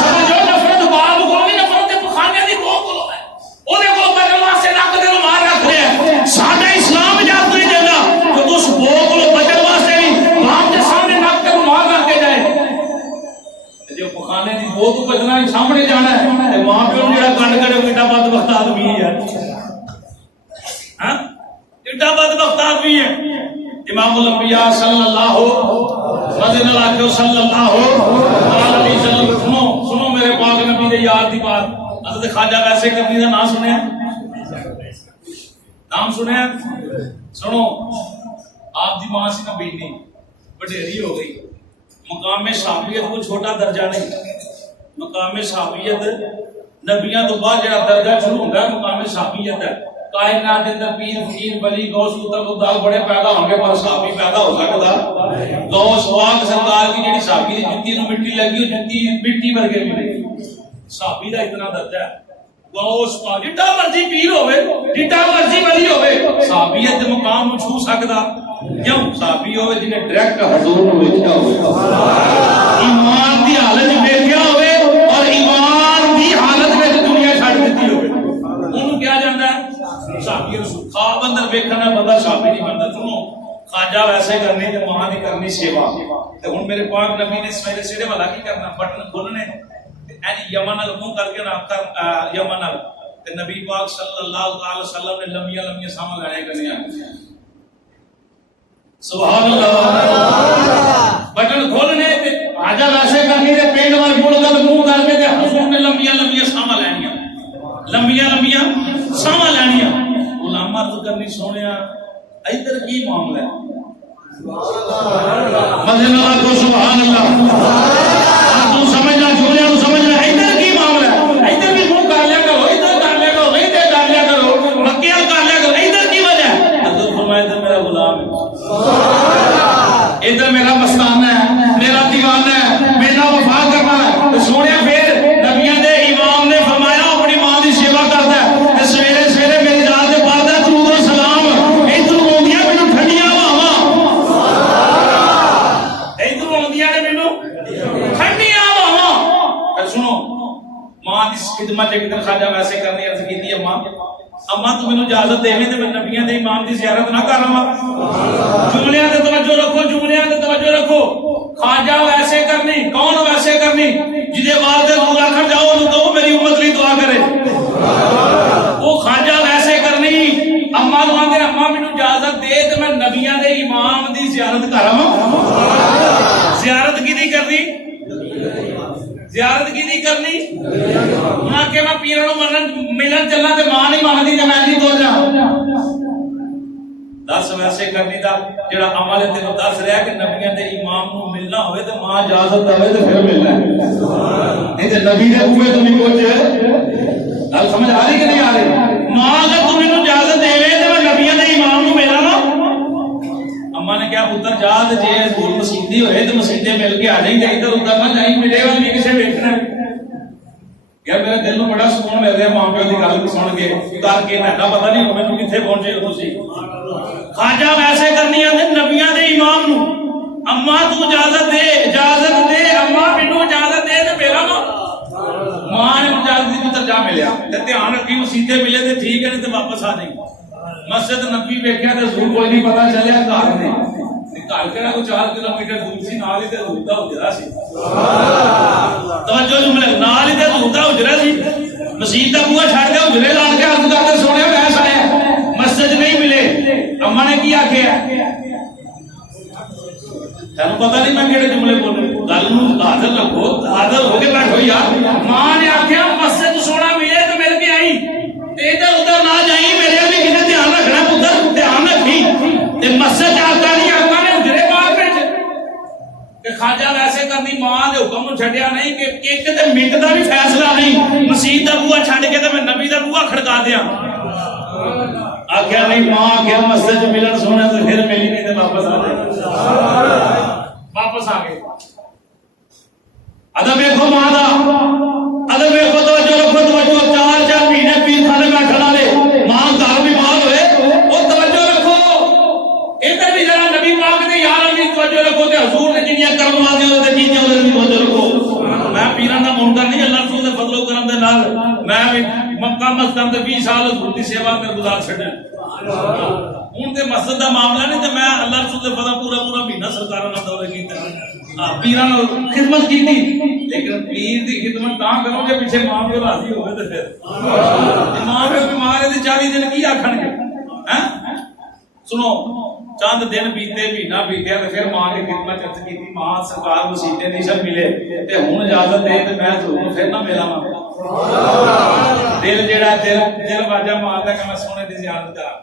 سمجھو نفرت باپ کو بھی نفرت خانے دی کو ہے، اودے کو بغل واسطے نک دے مار رکھ لیا۔ ساڈا اسلام اجازت نہیں دیندا کہ اس بو کو بچن واسطے بھی باپ دے سامنے نک تے مار رکھ کے جائے۔ جو خانے دی بو تو بچنا سامنے جانا ہے تے ماں پیو جڑا کنڈ کرے کڈا بدبخت آدمی ہے۔ ہاں کتنا بدبخت آدمی ہے۔ امام الانبیاء صلی اللہ صلی اللہ علیہ وسلم، سنو میرے پاک نبی دے یار دی بات۔ حضرت خواجہ ویسے کرنی دا نام سنیا؟ نام سنیا؟ سنو، آپ دی ماں سی نبی نہیں، بڑھیری ہو گئی۔ مقام صحابیت کو چھوٹا درجہ نہیں، مقام صحابیت نبیاں تو بعد جڑا درجہ شروع ہوندا ہے مقام صحابیت ہے۔ کائنات اندر پیر فقیر ولی غوث خدا بڑے پیدا ہوں گے پر صحابی پیدا ہو سکتا؟ غوث پاک سرکار کی جڑی صحابی دی جُتی نو مٹی لگی، جُتی مٹی ورگے ملے۔ صحابی دا اتنا درجہ ہے۔ غوث پاک جتنا مرضی پیر ہوے، جتنا مرضی ولی ہوے، صحابیت دے مقام نو چھو سکدا؟ کیوں؟ صحابی ہوے جنے ڈائریکٹ حضور نو ویکھیا ہوے، ایمان دی حالت ویکھیا ہوے اور ایمان دی حالت وچ دنیا چھڈ دتی ہوے، اونوں کیا جاندا ہے صحابی رسول۔ خواب اندر ویکھنا بندہ صحابی نہیں بنتا۔ سنو، خواجہ ویسے کرنی تے ماں دی کرنی سیوا۔ تے ہن میرے پاک نبی نے سویرے سیدھے والا کی کرنا، بٹن کھولنے تے این یمن نال منہ کر کے نہ کر یمن نال تے نبی پاک صلی اللہ علیہ وسلم نے لمبیاں لمبیاں سامنے لانے کرنیاں۔ سبحان اللہ۔ بٹن کھولنے تے خواجہ ویسے کرنی تے پینڈ وال بول کر منہ کر کے تے حضور نے لمبیاں لمبیاں سامنے لانیاں، لمبیاں لمبیاں سامنے لانیاں۔ علامہ تو کرنی سونیا ادھر کی معاملہ ہے؟ مدن اللہ کو سبحان اللہ۔ تو سمجھنا چھوڑیا تو سمجھنا ادھر کی معاملہ ہے؟ ادھر بھی منہ کر لیا کرو، ادھر کر لیا کرو، ادھر کر لیا کرو، مکیاں کر لیا کرو، ادھر کی وجہ ہے؟ حضور فرمایا ادھر میرا غلام ہے، ادھر میرا مستانہ ہے، میرا دیوانہ ہے، میرا وفا کرنا ہے۔ تو سونیا پھر نبیوں دے امام نے فرمایا اپنی ماں دی سیوا کرتا ہے، سویرے سویرے میری ذات دے پاک دا درود و سلام ادھر آوندیاں مینوں ٹھنڈیاں ہواواں، ادھر آوندیاں نے مینوں ٹھنڈیاں ہواواں۔ پھر سنو، ماں دی خدمت ایک دن خواجہ ویسے کرنی عرض کیتی، اماں تو مینوں اجازت دیویں تے میں نبیوں دے امام دی زیارت نہ کر رہا۔ جملیاں تے توجہ رکھو، جملیاں تے توجہ رکھو۔ خواجہ ویسے کرنی، کون ویسے کرنی؟ جدے واسطے دور رکھن جاؤ انہوں کہو میری امت لی دعا کرے، وہ خواجہ ویسے کرنی۔ اماں نوں آندے اماں مینوں اجازت دے تے میں نبیوں دے امام دی زیارت کراں۔ زیارت کیدی کرنی؟ زیارت کیدی کرنی؟ انہاں کہ میں پیراں نوں ملن چلنا تے ماں نہیں مانتی تے میں نہیں تر جاں۔ دس ویسے کرنی دا جڑا عمل ہے تینوں دس رہا کہ نبیوں دے امام نوں ملنا ہوئے تے ماں اجازت دے تے پھر ملنا ہے، نہیں تے نبی دے اوپر تو نہیں کچھ۔ گل سمجھ آ رہی کہ نہیں آ رہی؟ ماں اگر تو مینوں اجازت دے تے میں نبیوں دے امام نوں ملاں نا۔ اماں نے کہا پتر جا تے جے حضور مسیدی ہوئے تے مسیدے مل کے آ جائیں تے ادھر ادھر نہ جائیں، میرے وال بھی کسے ویکھنا ہے۔ یار میرے دل نوں بڑا سکون مل رہا ماں پیو دی گل سن کے، کر کے نہ پتہ نہیں مینوں کتھے پہنچے تسی۔ خواجہ ویسے کرنی ہے نبیوں دے امام نوں، اماں تو اجازت دے، اجازت دے، اماں مینوں اجازت دے تے میرا ماں نے اجازت دی تے جا ملیا تے دھیان رکھی مسیدے ملے تے ٹھیک ہے نہیں تے واپس آ جائیں۔ مسجد نبی ویکھیا تے حضور کوئی نہیں پتہ چلیا گھر نے، گھر کہڑا کوئی 4 کلومیٹر دور سی، نال ہی تے حضور دا حجرا سی۔ توجہ جملے نال ہی تے حضور دا حجرا سی، مسجد دا بوہا چھڈ کے حجرے لال کے عرض کرتے سونے میں سنیا مسجد نہیں ملے۔ اماں نے کی آکھیا؟ تینوں پتہ نہیں میں کہڑے جملے بولے، گل نوں حاضر رکھو، حاضر ہو کے بیٹھو یار۔ ماں نے آکھیا مسجد سونا ملے تو مل کے آئی، ادھر ادھر نہ جائیں، میرے بھی کتنے دھیان رکھنا پتر، دھیان رکھی۔ مسجد آتا نہیں، آقا نے حجرے پاک وچ کرنی ماں دے حکم نو چھڈیا نہیں کہ ایک تے منٹ دا بھی فیصلہ نہیں مسجد دا بوہا چھڈ کے تے میں نبی دا بوہا کھڑکا دیاں آکھیا نہیں ماں آکھیا مسجد چ ملن سونے تے پھر ملی نہیں تے واپس آ گئے ادب دیکھو ماں دا ادب دیکھو توجہ رکھو توجہ 4 مہینے پیر خانے بیٹھن والے ماں گھر بیمار ہوئے او توجہ رکھو ادھر بھی ذرا نبی پاک دے یاراں دی توجہ رکھو تے حضور نے جنیاں کرم والی تے چیزاں دی توجہ رکھو میں پیراں دا منکر نہیں اللہ رسول دے فضل و کرم دے نال میں مکہ مسجد دے 20 سال حضور دی سیوا میں گزار چھڈے ہن تے مسجد دا معاملہ نہیں تے میں اللہ رسول دے فضل پورا مہینہ سرکاراں نال دورے کیتے پیراں نال خدمت کیتی لیکن پیر دی خدمت تاں کرو کہ پیچھے ماں پیو راضی ہوے تے پھر ماں پیو بیمار ہے تے 40 دن کی آکھن گے ہیں سنو چند دن بیتے مہینہ بیتیا تے پھر ماں دی خدمت چرچ کیتی ماں سرکار مسیتے دی سب ملے تے ہن اجازت دے تے میں ضرور پھر نہ ملاواں دل جڑا دل واجا ماردا کہ میں سونے دی زیارت کراں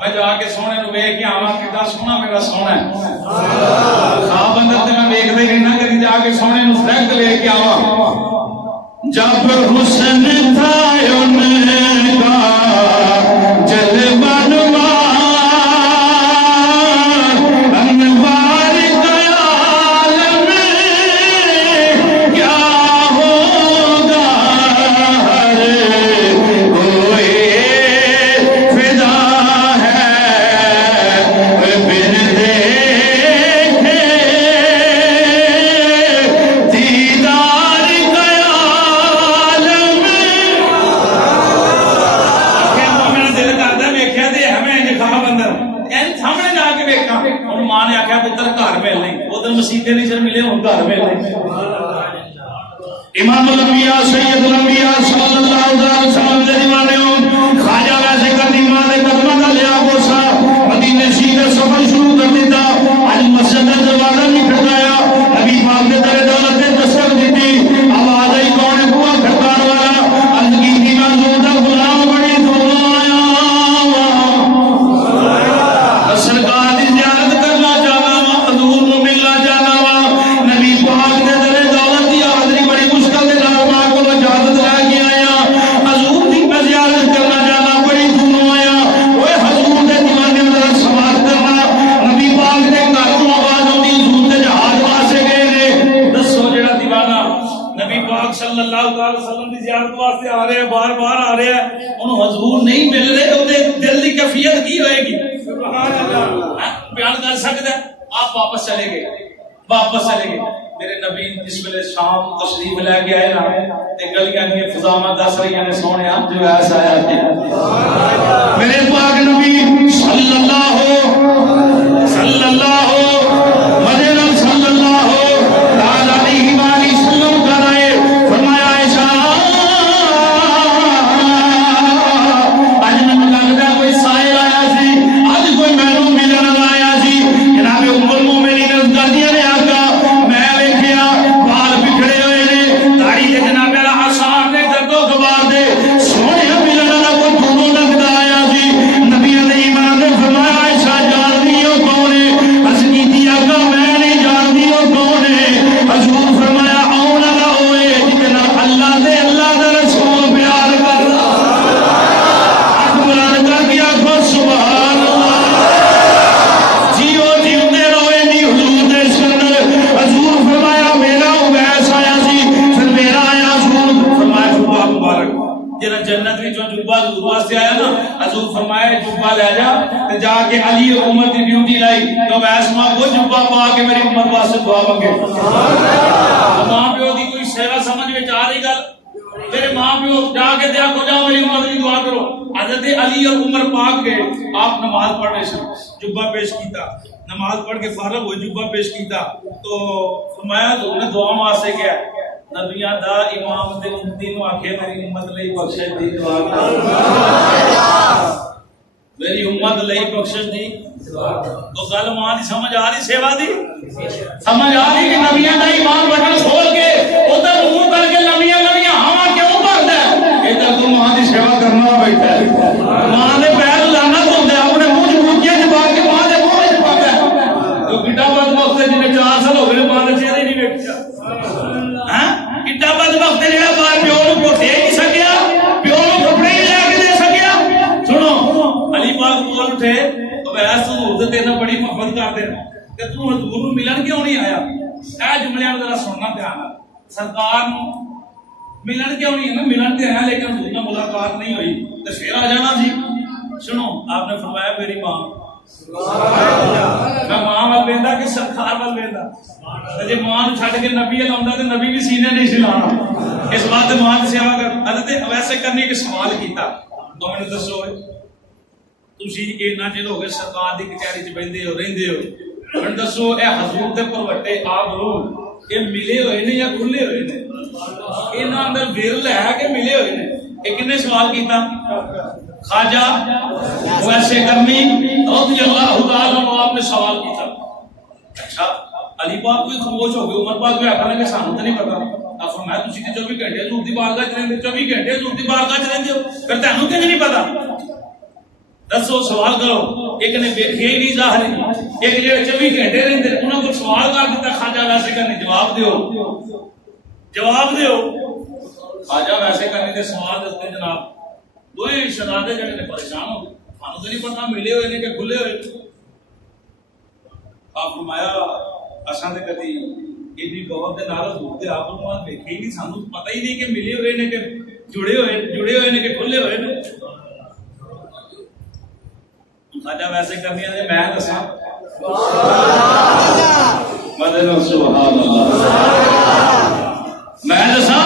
میں جا کے سونے نو ویکھ کے آواں کتا سونا میرا سونا ہے خواب اندر تے میں ویکھدا ہی رہنا کہ جا کے سونے نو ڈائریکٹ ویکھ کے آواں جب حسن تھا ان کا جلوہ نمار انوار کا عالم کیا ہوگا ہر کوئی فدا ہے بن دیکھے دیدار کا عالم میرا دل کردا ویکھیا تے ہمیں خواب اندر این سامنے جا کے ویکھاں ہن ماں نے آکھیا پتر گھر مل نہیں ادھر مسیتے نہیں چل ملے ہن گھر مل نہیں امام الانبیاء سید الانبیاء صلی اللہ علیہ وسلم دے دیوانے خواجہ ویسے کرنی ماں دے قدماں دا لیا بوسا مدینے شریف دا سفر شروع کر دیتا اج مسجد دا دروازہ نہیں کھڑکایا نبی پاک دے در دولت تے دستک دیتی آواز آئی کون ہے بوا کھڑکان والا عرض کیتی میں حضور دا غلام بڑی دور آیا سرکار دی زیارت کرنا چاہنا وا حضور نو ملنا چاہنا وا نبی پاک دے در دولت دی حاضری بڑی مشکل دے نال ماں کول اجازت لے کے آیا حضور دی میں زیارت کرنا چاہنا بڑی دور آیا اوے حضور دے دیوانے اندر سماعت کرنا نبی پاک دے گھر تو آواز آندی حضور دے جہاز واسطے گئے نے دسو جڑا دیوانہ نبی پاک صلی اللہ علیہ وسلم دی زیارت واسطے آ رہے ہیں بار بار آ رہے ہیں انہوں حضور نہیں مل رہے اودے دل دی کیفیت کی ہوئے گی سبحان اللہ بیان کر سکتا ہے آپ واپس چلے گئے میرے نبی جس ویلے شام تشریف لے کے آئے نا تے گلیاں دی فضاواں دس رہی نے سونے جو ایسا آیا کہ میرے پاک نبی صلی اللہ مدینہ صلی اللہ تعالی علیہ وآلہ وسلم کرائے فرمایا عائشہ اج میں لگدا کوئی سائل آیا سی اج کوئی مینوں ملن آیا سی جناب ام المومنین دردیاں نے آقا میں ویکھیا بال بکھڑے ہوئے نے داڑھی تے جناب حسان نے گردو گوار دے سونے ملن والا کوئی دونوں لگدا آیا سی نبی نے ایمان نے فرمایا عائشہ جان دیو کون ہے اس کی دیا کا میں نہیں جان دیو کون ہے حضور فرمایا اون والا ہوئے جتنا اللہ دے اللہ دا رسول پیار کردا اکبران کا کیا کو سبحان اللہ جیو جیوندے روئے نہیں حضور دے سندر حضور فرمایا میرا اویس آیا سی پھر میرا آیا حضور فرمایا جبہ مبارک جنہ جنت وچوں جبہ حضور واسطے آیا نا حضور فرمایا جبہ لے جا تے جا کے علی عمر دی ڈیوٹی لائی تو ویس ماں وہ جبہ پا کے میری امت واسطے دعا مانگے ماں پیو دی کوئی سیوا سمجھ وچ آ رہی گل میرے ماں پیو جا کے دیا کو جاؤ میری امت کی دعا کرو حضرت علی اور عمر پاک کے آپ نماز پڑھنے سے جبہ پیش کیتا نماز پڑھ کے فارغ ہوئے جبہ پیش کیتا تو فرمایا تو نے دعا واسطے کیا نبیاں دا امام دے امتی نو آکھے میری امت لئی بخشش دی دعا کر میری امت لئی بخشش دی تو گل ماں دی سمجھ آ رہی سیوا دی سمجھ آ رہی کہ نبیاں دا ایمان بٹن کھول کے ادھر منہ کر کے نبیاں ہوا کیوں بھردا ہے ادھر تو ماں دی سیوا کرنا بیٹھا ہے ماں دے پیر لعنت ہوندے اپنے منہ چ بوکیاں چ پا کے ماں دے منہ وچ پاتا ہے تو بیٹا بد وقت جنے 4 سال ہو گئے ماں دے کرتے ہیں کہ تو حضور نوں ملن کیوں نہیں آیا؟ اے جملے ذرا سننا دھیان نال. سرکار نوں ملن کیوں نہیں ہے؟ ملن تے ہے لیکن حضور نال ملاقات نہیں ہوئی تے پھر آ جانا سی. سنو آپ نے فرمایا میری ماں میں ماں وال ویندا کہ سرکار وال ویندا؟ جے ماں نوں چھڈ کے نبی ال آوندا تے نبی بھی سینے نہیں سلانا. اس بات تے ماں دی سیوا کر حضرت ویسے کرنے کے سوال کیتا. تو میں دسو تسی اتنا چر ہو گئے سرکار دی کچہری چ بیٹھے ہو رہندے ہو, میں دسو اے حضور دے پروٹے آپ روح یہ ملے ہوئے نے یا کھلے ہوئے نے؟ انہاں اندر ویرل ہے کہ ملے ہوئے نے؟ یہ کنے سوال کیتا؟ خواجہ ویسے کرنی رضی اللہ تعالی عنہ آپ نے سوال کیتا. اچھا علی پاک بھی خاموش ہو گئے, عمر پاک بھی آکھنے کہ سانوں تے نہیں پتہ. آپ فرمایا تسی تے 24 گھنٹے حضور دی بارگاہ چ رہندے, 24 گھنٹے حضور دی بارگاہ چ رہندے ہو, پھر تانوں کیوں نہیں پتہ؟ دسو سوال کرو. ایک نے ویکھیا ہی نہیں ظاہر, ایک جڑے 24 گھنٹے رہندے انہاں کو سوال کر دیتا خواجہ ویسے کرنی, جواب دیو جواب دیو. خواجہ ویسے کرنے کے سوال دستے جناب دوئے شہزادے جڑے نے پریشان ہو گئے, سانوں تو نہیں پتہ ملے ہوئے نے کہ کھلے ہوئے. آپ فرمایا اساں تے کدی اتنی بہت دے نال حضور دے آپ نوں ویکھے ہی نہیں, سانوں پتہ ہی نہیں کہ ملے ہوئے نے کہ جڑے ہوئے نے کہ کھلے ہوئے نے. خواجہ ویسے کرنی ہے میں دساں مدن سبحان اللہ میں دساں.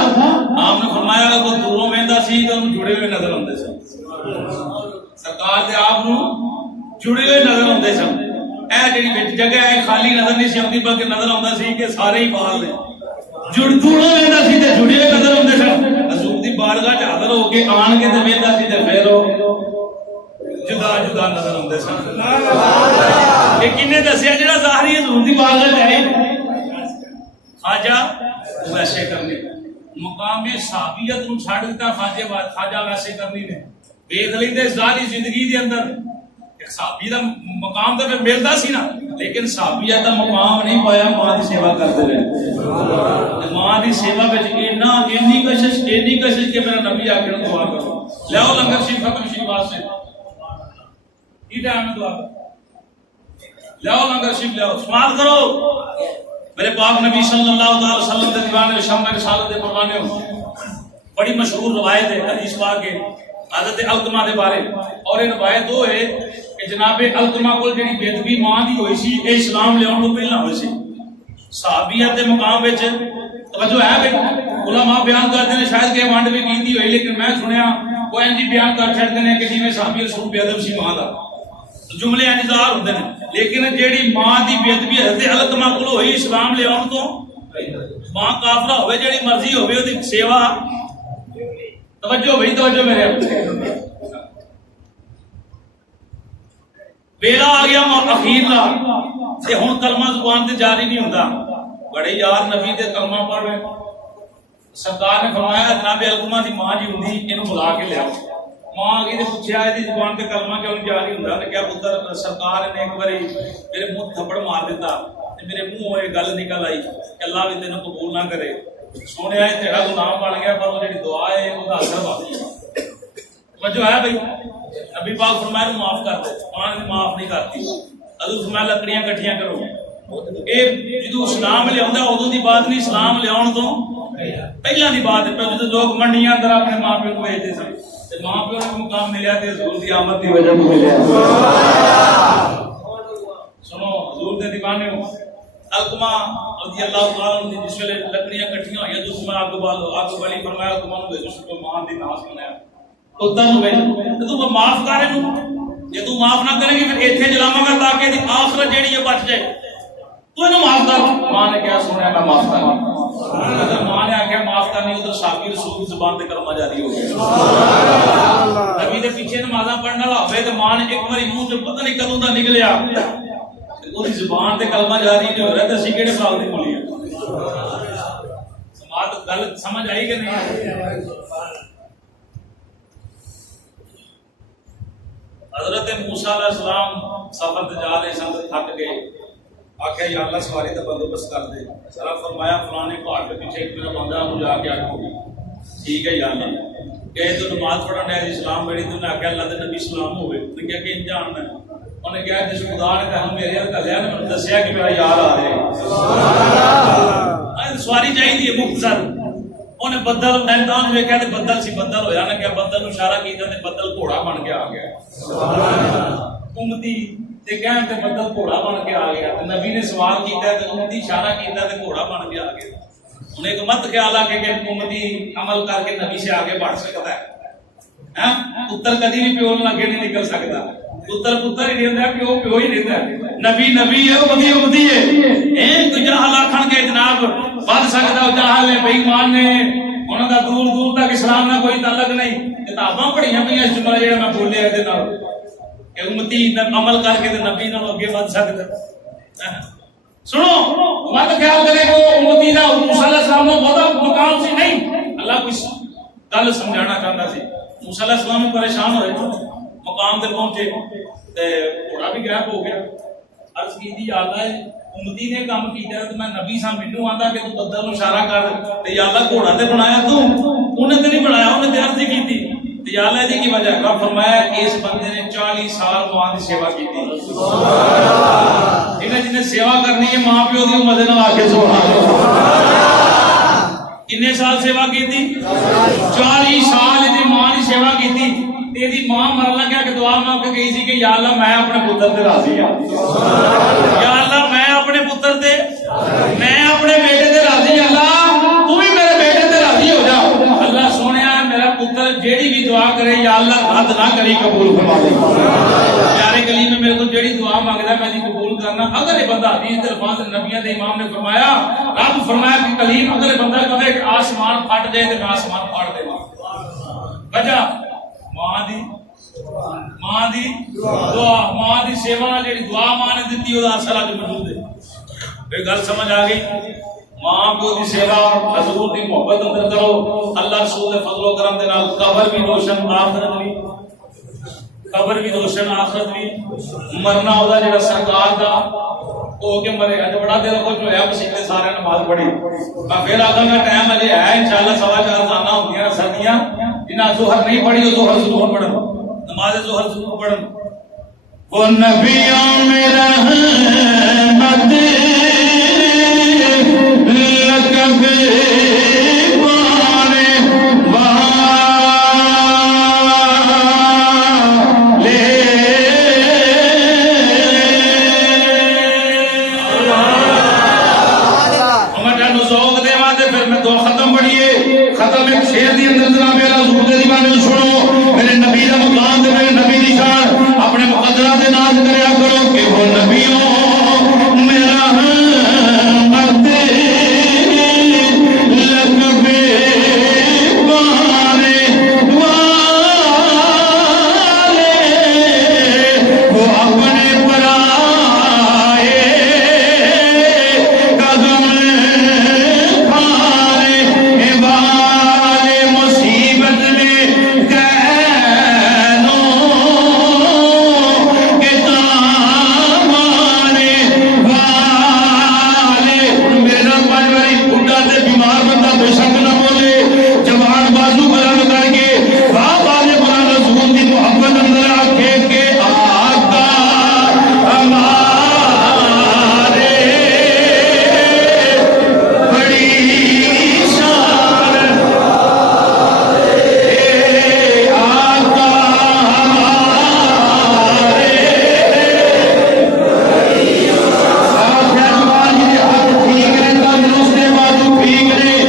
آپ نے فرمایا اگر کوئی دوروں ویندا سی تے انہوں جڑے ہوئے نظر آندے سن. سرکار دے آپ نوں جڑے ہوئے نظر آندے سن. اے جڑی وچ جگہ ہے خالی نظر نہیں سی آندی بلکہ نظر آندا سی کہ سارے ہی بال نے. جڑ دوروں ویندا سی تے جڑے ہوئے نظر آندے سن. حضور دی بارگاہ چ حاضر ہو کے آن کے تے ویندا سی تے پھر جدا جدا نظر آندے سن. یہ کنے دسیا جڑا ظاہری حضور دی بارگاہ چ ہے؟ خواجہ ویسے کرنے مقام صحابیت نوں چھڈ دیتا. خواجہ ویسے کرنی نے دیکھ لیندے ظاہری زندگی دے اندر صحابی دا مقام تو پھر ملتا سی نا, لیکن صحابیت دا مقام نہیں پایا. ماں دی سیوا کرتے رہے, ماں دی سیوا وچ اینی کشش کہ میرا نبی آ کے دعا کرو لیاؤ لنگر شریف ختم شریف واسطے کی ٹائم دعا لیاؤ لنگر شریف لیاؤ سماعت کرو. میرے پاک نبی صلی اللہ علیہ وسلم دے دیوانے شمع رسالت دے پروانے بڑی مشہور روایت ہے حدیث پاک کے حضرت علقمہ دے بارے. اور یہ روایت وہ ہے کہ جناب علقمہ کو جڑی بےدبی ماں دی ہوئی سی اے اسلام لیاؤن تو پہلا ہوئی سی. صحابیت دے مقام وچ توجہ ہے بھائی, علماء بیان کرتے ہیں شاید کہ وانڈ بھی کیتی ہوئی, لیکن میں سنیا وہ انجی بیان کر چھڑتے ہیں کہ جویں صحابی رسول بے ادب سی ماں دا جملے انتظار ہوندے ہیں. لیکن جیڑی ماں دی بے ادبی حضرت علقمہ کو ہوئی اسلام لیاؤن تو ماں کافرہ ہوئے جیڑی مرضی ہوئے اودی سیوا. توجہ بھائی توجہ میرے ویلا آ گیا اخیر لا تے ہن کلمہ زبان تے جاری نہیں ہوندا. بڑے یار نبی دے کلمہ پڑھ رہے. سرکار نے فرمایا جناب علقمہ دی ماں جی ہوندی اینو بلا کے لیا. ماں آ گئی تے پوچھیا دی زبان تے کلمہ کیوں نہیں جاری ہوندا؟ تے کیا پتر سرکار نے ایک باری میرے منہ تھپڑ مار دیتا تے میرے منہ یہ گل نکل آئی کہ اللہ بھی تینوں قبول نہ کرے. سونے آئے تیرا گناہ بن گیا پر وہ جڑی دعا ہے وہ اثر پا گیا. توجہ ہے بھائی, نبی پاک فرمایا معاف کر دے, ماں نے معاف نہیں کرتی. حضور فرمایا لکڑیاں کٹھیاں کرو. اے جدوں اسلام لے آوندا اودوں دی بات نہیں, اسلام لے آون تو پہلا دی بات ہے. جدوں لوگ منڈیاں اندر اپنے ماں پیو کو بھیجتے سن تے ماں پیو نوں مقام ملیا تے حضور دی آمد دی وجہ تو ملیا. سنو حضور دے دیوانے ہو علقمہ رضی اللہ تعالیٰ عنہ جس ویلے لکڑیاں کٹھیاں ہوئیاں تو اس میں آگ والی فرمایا علقمہ نوں بھیجو سکو ماں دی ناز منایا کتا نوں بھیجو تے تو معاف کرے نوں. جے تو معاف نہ کرے گی پھر ایتھے جلاواں گا تاکہ دی آخرت جیڑی ہے بچ جائے. تو اینوں معاف کر. ماں نے کیا سنیا میں معاف کرنا. اگر ماں نے آکھیا معاف کرنی تو صحابی رسول کی زبان تے کلمہ جاری ہو گیا. سبحان اللہ. نبی دے پیچھے نمازاں پڑھن والا ہوے تے ماں نے ایک باری منہ چ پتہ نہیں کدوں دا نکلیا وہ زبان تے کلمہ جاری نہیں ہو رہا تے اسی کیڑے پاک دی بولی ہے. سماعت گل سمجھ آئی کہ نہیں؟ حضرت موسیٰ علیہ السلام سفر تے جا رہے سن تھک گئے. آخیا یا اللہ سواری کا بندوبست کر دے. ذرا فرمایا فلانے پہاڑ کے پیچھے ایک میرا بندہ ہے جا کے آٹھو گی. ٹھیک ہے یا اللہ. کہ تو نماز پڑھن آیا اسلام بیڑی تو نے آخیا اللہ دے نبی اسلام ہوئے تو کیا کہ انجان ہے انہیں کہا جس خدا نے تمہیں میرے ہاتھ کلیا نے مجھے دسیا کہ میرا یار آ رہا ہے سواری چاہیے مختصر انہیں بدل میدان میں کہتے بدل سی بدل ہویا نا کیا بدل نو اشارہ کیتا تے بدل گھوڑا بن کے آ گیا امتی تے کہن تے بدل گھوڑا بن کے آ گیا تے نبی نے سوال کیتا تے امتی اشارہ کیتا تے گھوڑا بن کے آ گیا انہیں ایک مت خیال آ کہ امتی عمل کر کے نبی سے آگے بڑھ سکتا ہے پتر کدی بھی پیو لگے نہیں نکل سکتا پتر پتر ہی رہتا ہے پیو پیو ہی رہتا ہے نبی نبی ہے امتی امتی ہے ایک جہل آکھن کے جناب بد سکتا ہے جہل نے بے ایمان نے انہاں دا دور دور تک اسلام نہ کوئی تعلق نہیں کتاباں پڑھیاں پہ اس جملہ جڑا میں بولیا ہے نال کہ امتی عمل کر کے تے نبی نال اگے بڑھ سکتا سنو مت خیال کرے کہ امتی دا موسی علیہ السلام نو بہت مقام سی نہیں اللہ کوئی گل سمجھانا چاہندا سی موسی علیہ السلام پریشان ہوئے مقام تے پہنچے تے گھوڑا بھی غائب ہو گیا عرض کیتی یا اللہ امتی نے کام کیتا تے میں نبی سا مینوں آندا کہ تو بدل نو اشارہ کر تے یا اللہ گھوڑا تے بنایا تو انہیں تے نہیں بنایا انہیں تے عرض کیتی تے یا اللہ دی کی وجہ ہے فرمایا اس بندے نے 40 سال ماں دی سیوا کیتی سبحان اللہ انہیں جنے سیوا کرنی ہے ماں پیو دی مدد نال آکھے سبحان اللہ کتنے سال سیوا کیتی 40 سال دی ماں دی سیوا کیتی تیری ماں مرنا کیا کہ دعا مانگ کے گئی سی کہ یا اللہ میں اپنے پتر تے راضی ہوں یا اللہ میں اپنے پتر تے میں اپنے بیٹے تے راضی اللہ تو بھی میرے بیٹے تے راضی ہو جا اللہ سونیا میرا پتر جیڑی بھی دعا کرے یا اللہ رد نہ کری قبول فرما دے پیارے کلیم میں میرے کو جیڑی دعا مانگدا میں دی قبول کرنا اگر یہ بندہ حدیث تے الفاظ نبیوں دے امام نے فرمایا رب فرمایا کہ کلیم اگر یہ بندہ کہے کہ آسمان پھٹ جائے تے میں آسمان پھاڑ دےواں وجہ ماں دی دعا ماں دی سیوا نال جڑی دعا ماں نے دتی او دا اثر اج موجود ہے یہ گل سمجھ آ گئی ماں پیو دی سیوا حضور دی محبت اندر کرو اللہ رسول دے فضل و کرم دے نال قبر بھی روشن آخرت بھی مرنا او دا جڑا سرکار دا او کے مرے اج بڑا دیر کو جو ہے مسیتے سارے نماز پڑھی میں پھر آگا میں ٹائم اجے ہے انشاءاللہ 4:15 زانا ہوندیاں سردیاں جنہاں ظہر نہیں پڑھی وہ ظہر ضرور پڑھن نماز ظہر ضرور پڑھن وہ نبیوں میں رحمت لقب پانے والے ہمیں جانو ذوق دے واسطے پھر میں دو ختم پڑھیے ختم ایک شعر دی اندر جناب حضور دے دیوانے سنو میرے نبی دا مقام تے میرے نبی دی شان اپنے مقدرات دے ناز کریا کرو کہ وہ نبیوں میرا رحمت لقب پانے والے وہ اپنے پرائے قدم کھانے والے مصیبت میں کینوں کے تامانے والے میرا پروری بڈھا تے بیمار بندہ بے شک نہ بولے جوان بازو بلند کر کے والے قرآن رسول دی محبت اندر آکھے کہ آقا ہمارے بڑی شان آقا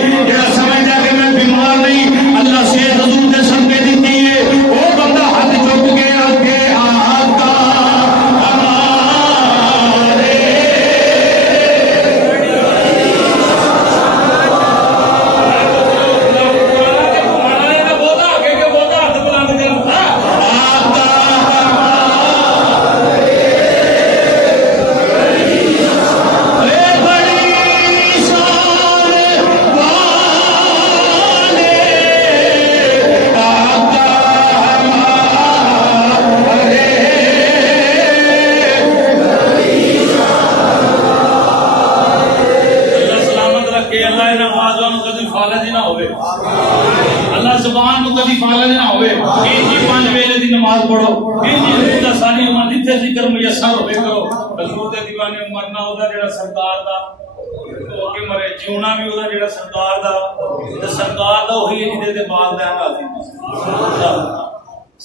ہمارے بیمار نہیں اللہ سے حضور نے سب کے دیتی ہے وہ بندہ ہاتھ چک کے آگے آقا ہمارے بولتا آگے کے بولتا ہاتھ بلند کرتا آقا اللہ اللہ زبان کو کبھی فالج نہ ہوئے جی 5 ویلے دی نماز پڑھو جی خدا ساری عمر جتھے ذکر میسر ہوئے کرو حضور دے دیوانے مرنا ہوتا جڑا سرکار دا کہ مرے جیونا بھی ہوتا جڑا سرکار دا تے سرکار دا وہی ہے جدے تے بال دین راضی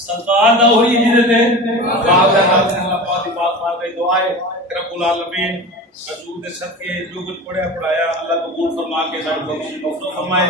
سرکار دا وہی ہے جدے تے بال دین راضی اللہ پاک دی بات مار کے دعا ہے رب العالمین حضور دے صدقے جو کچھ پڑھیا پڑھایا اللہ قبول فرما کے سارے بخشش فرمائے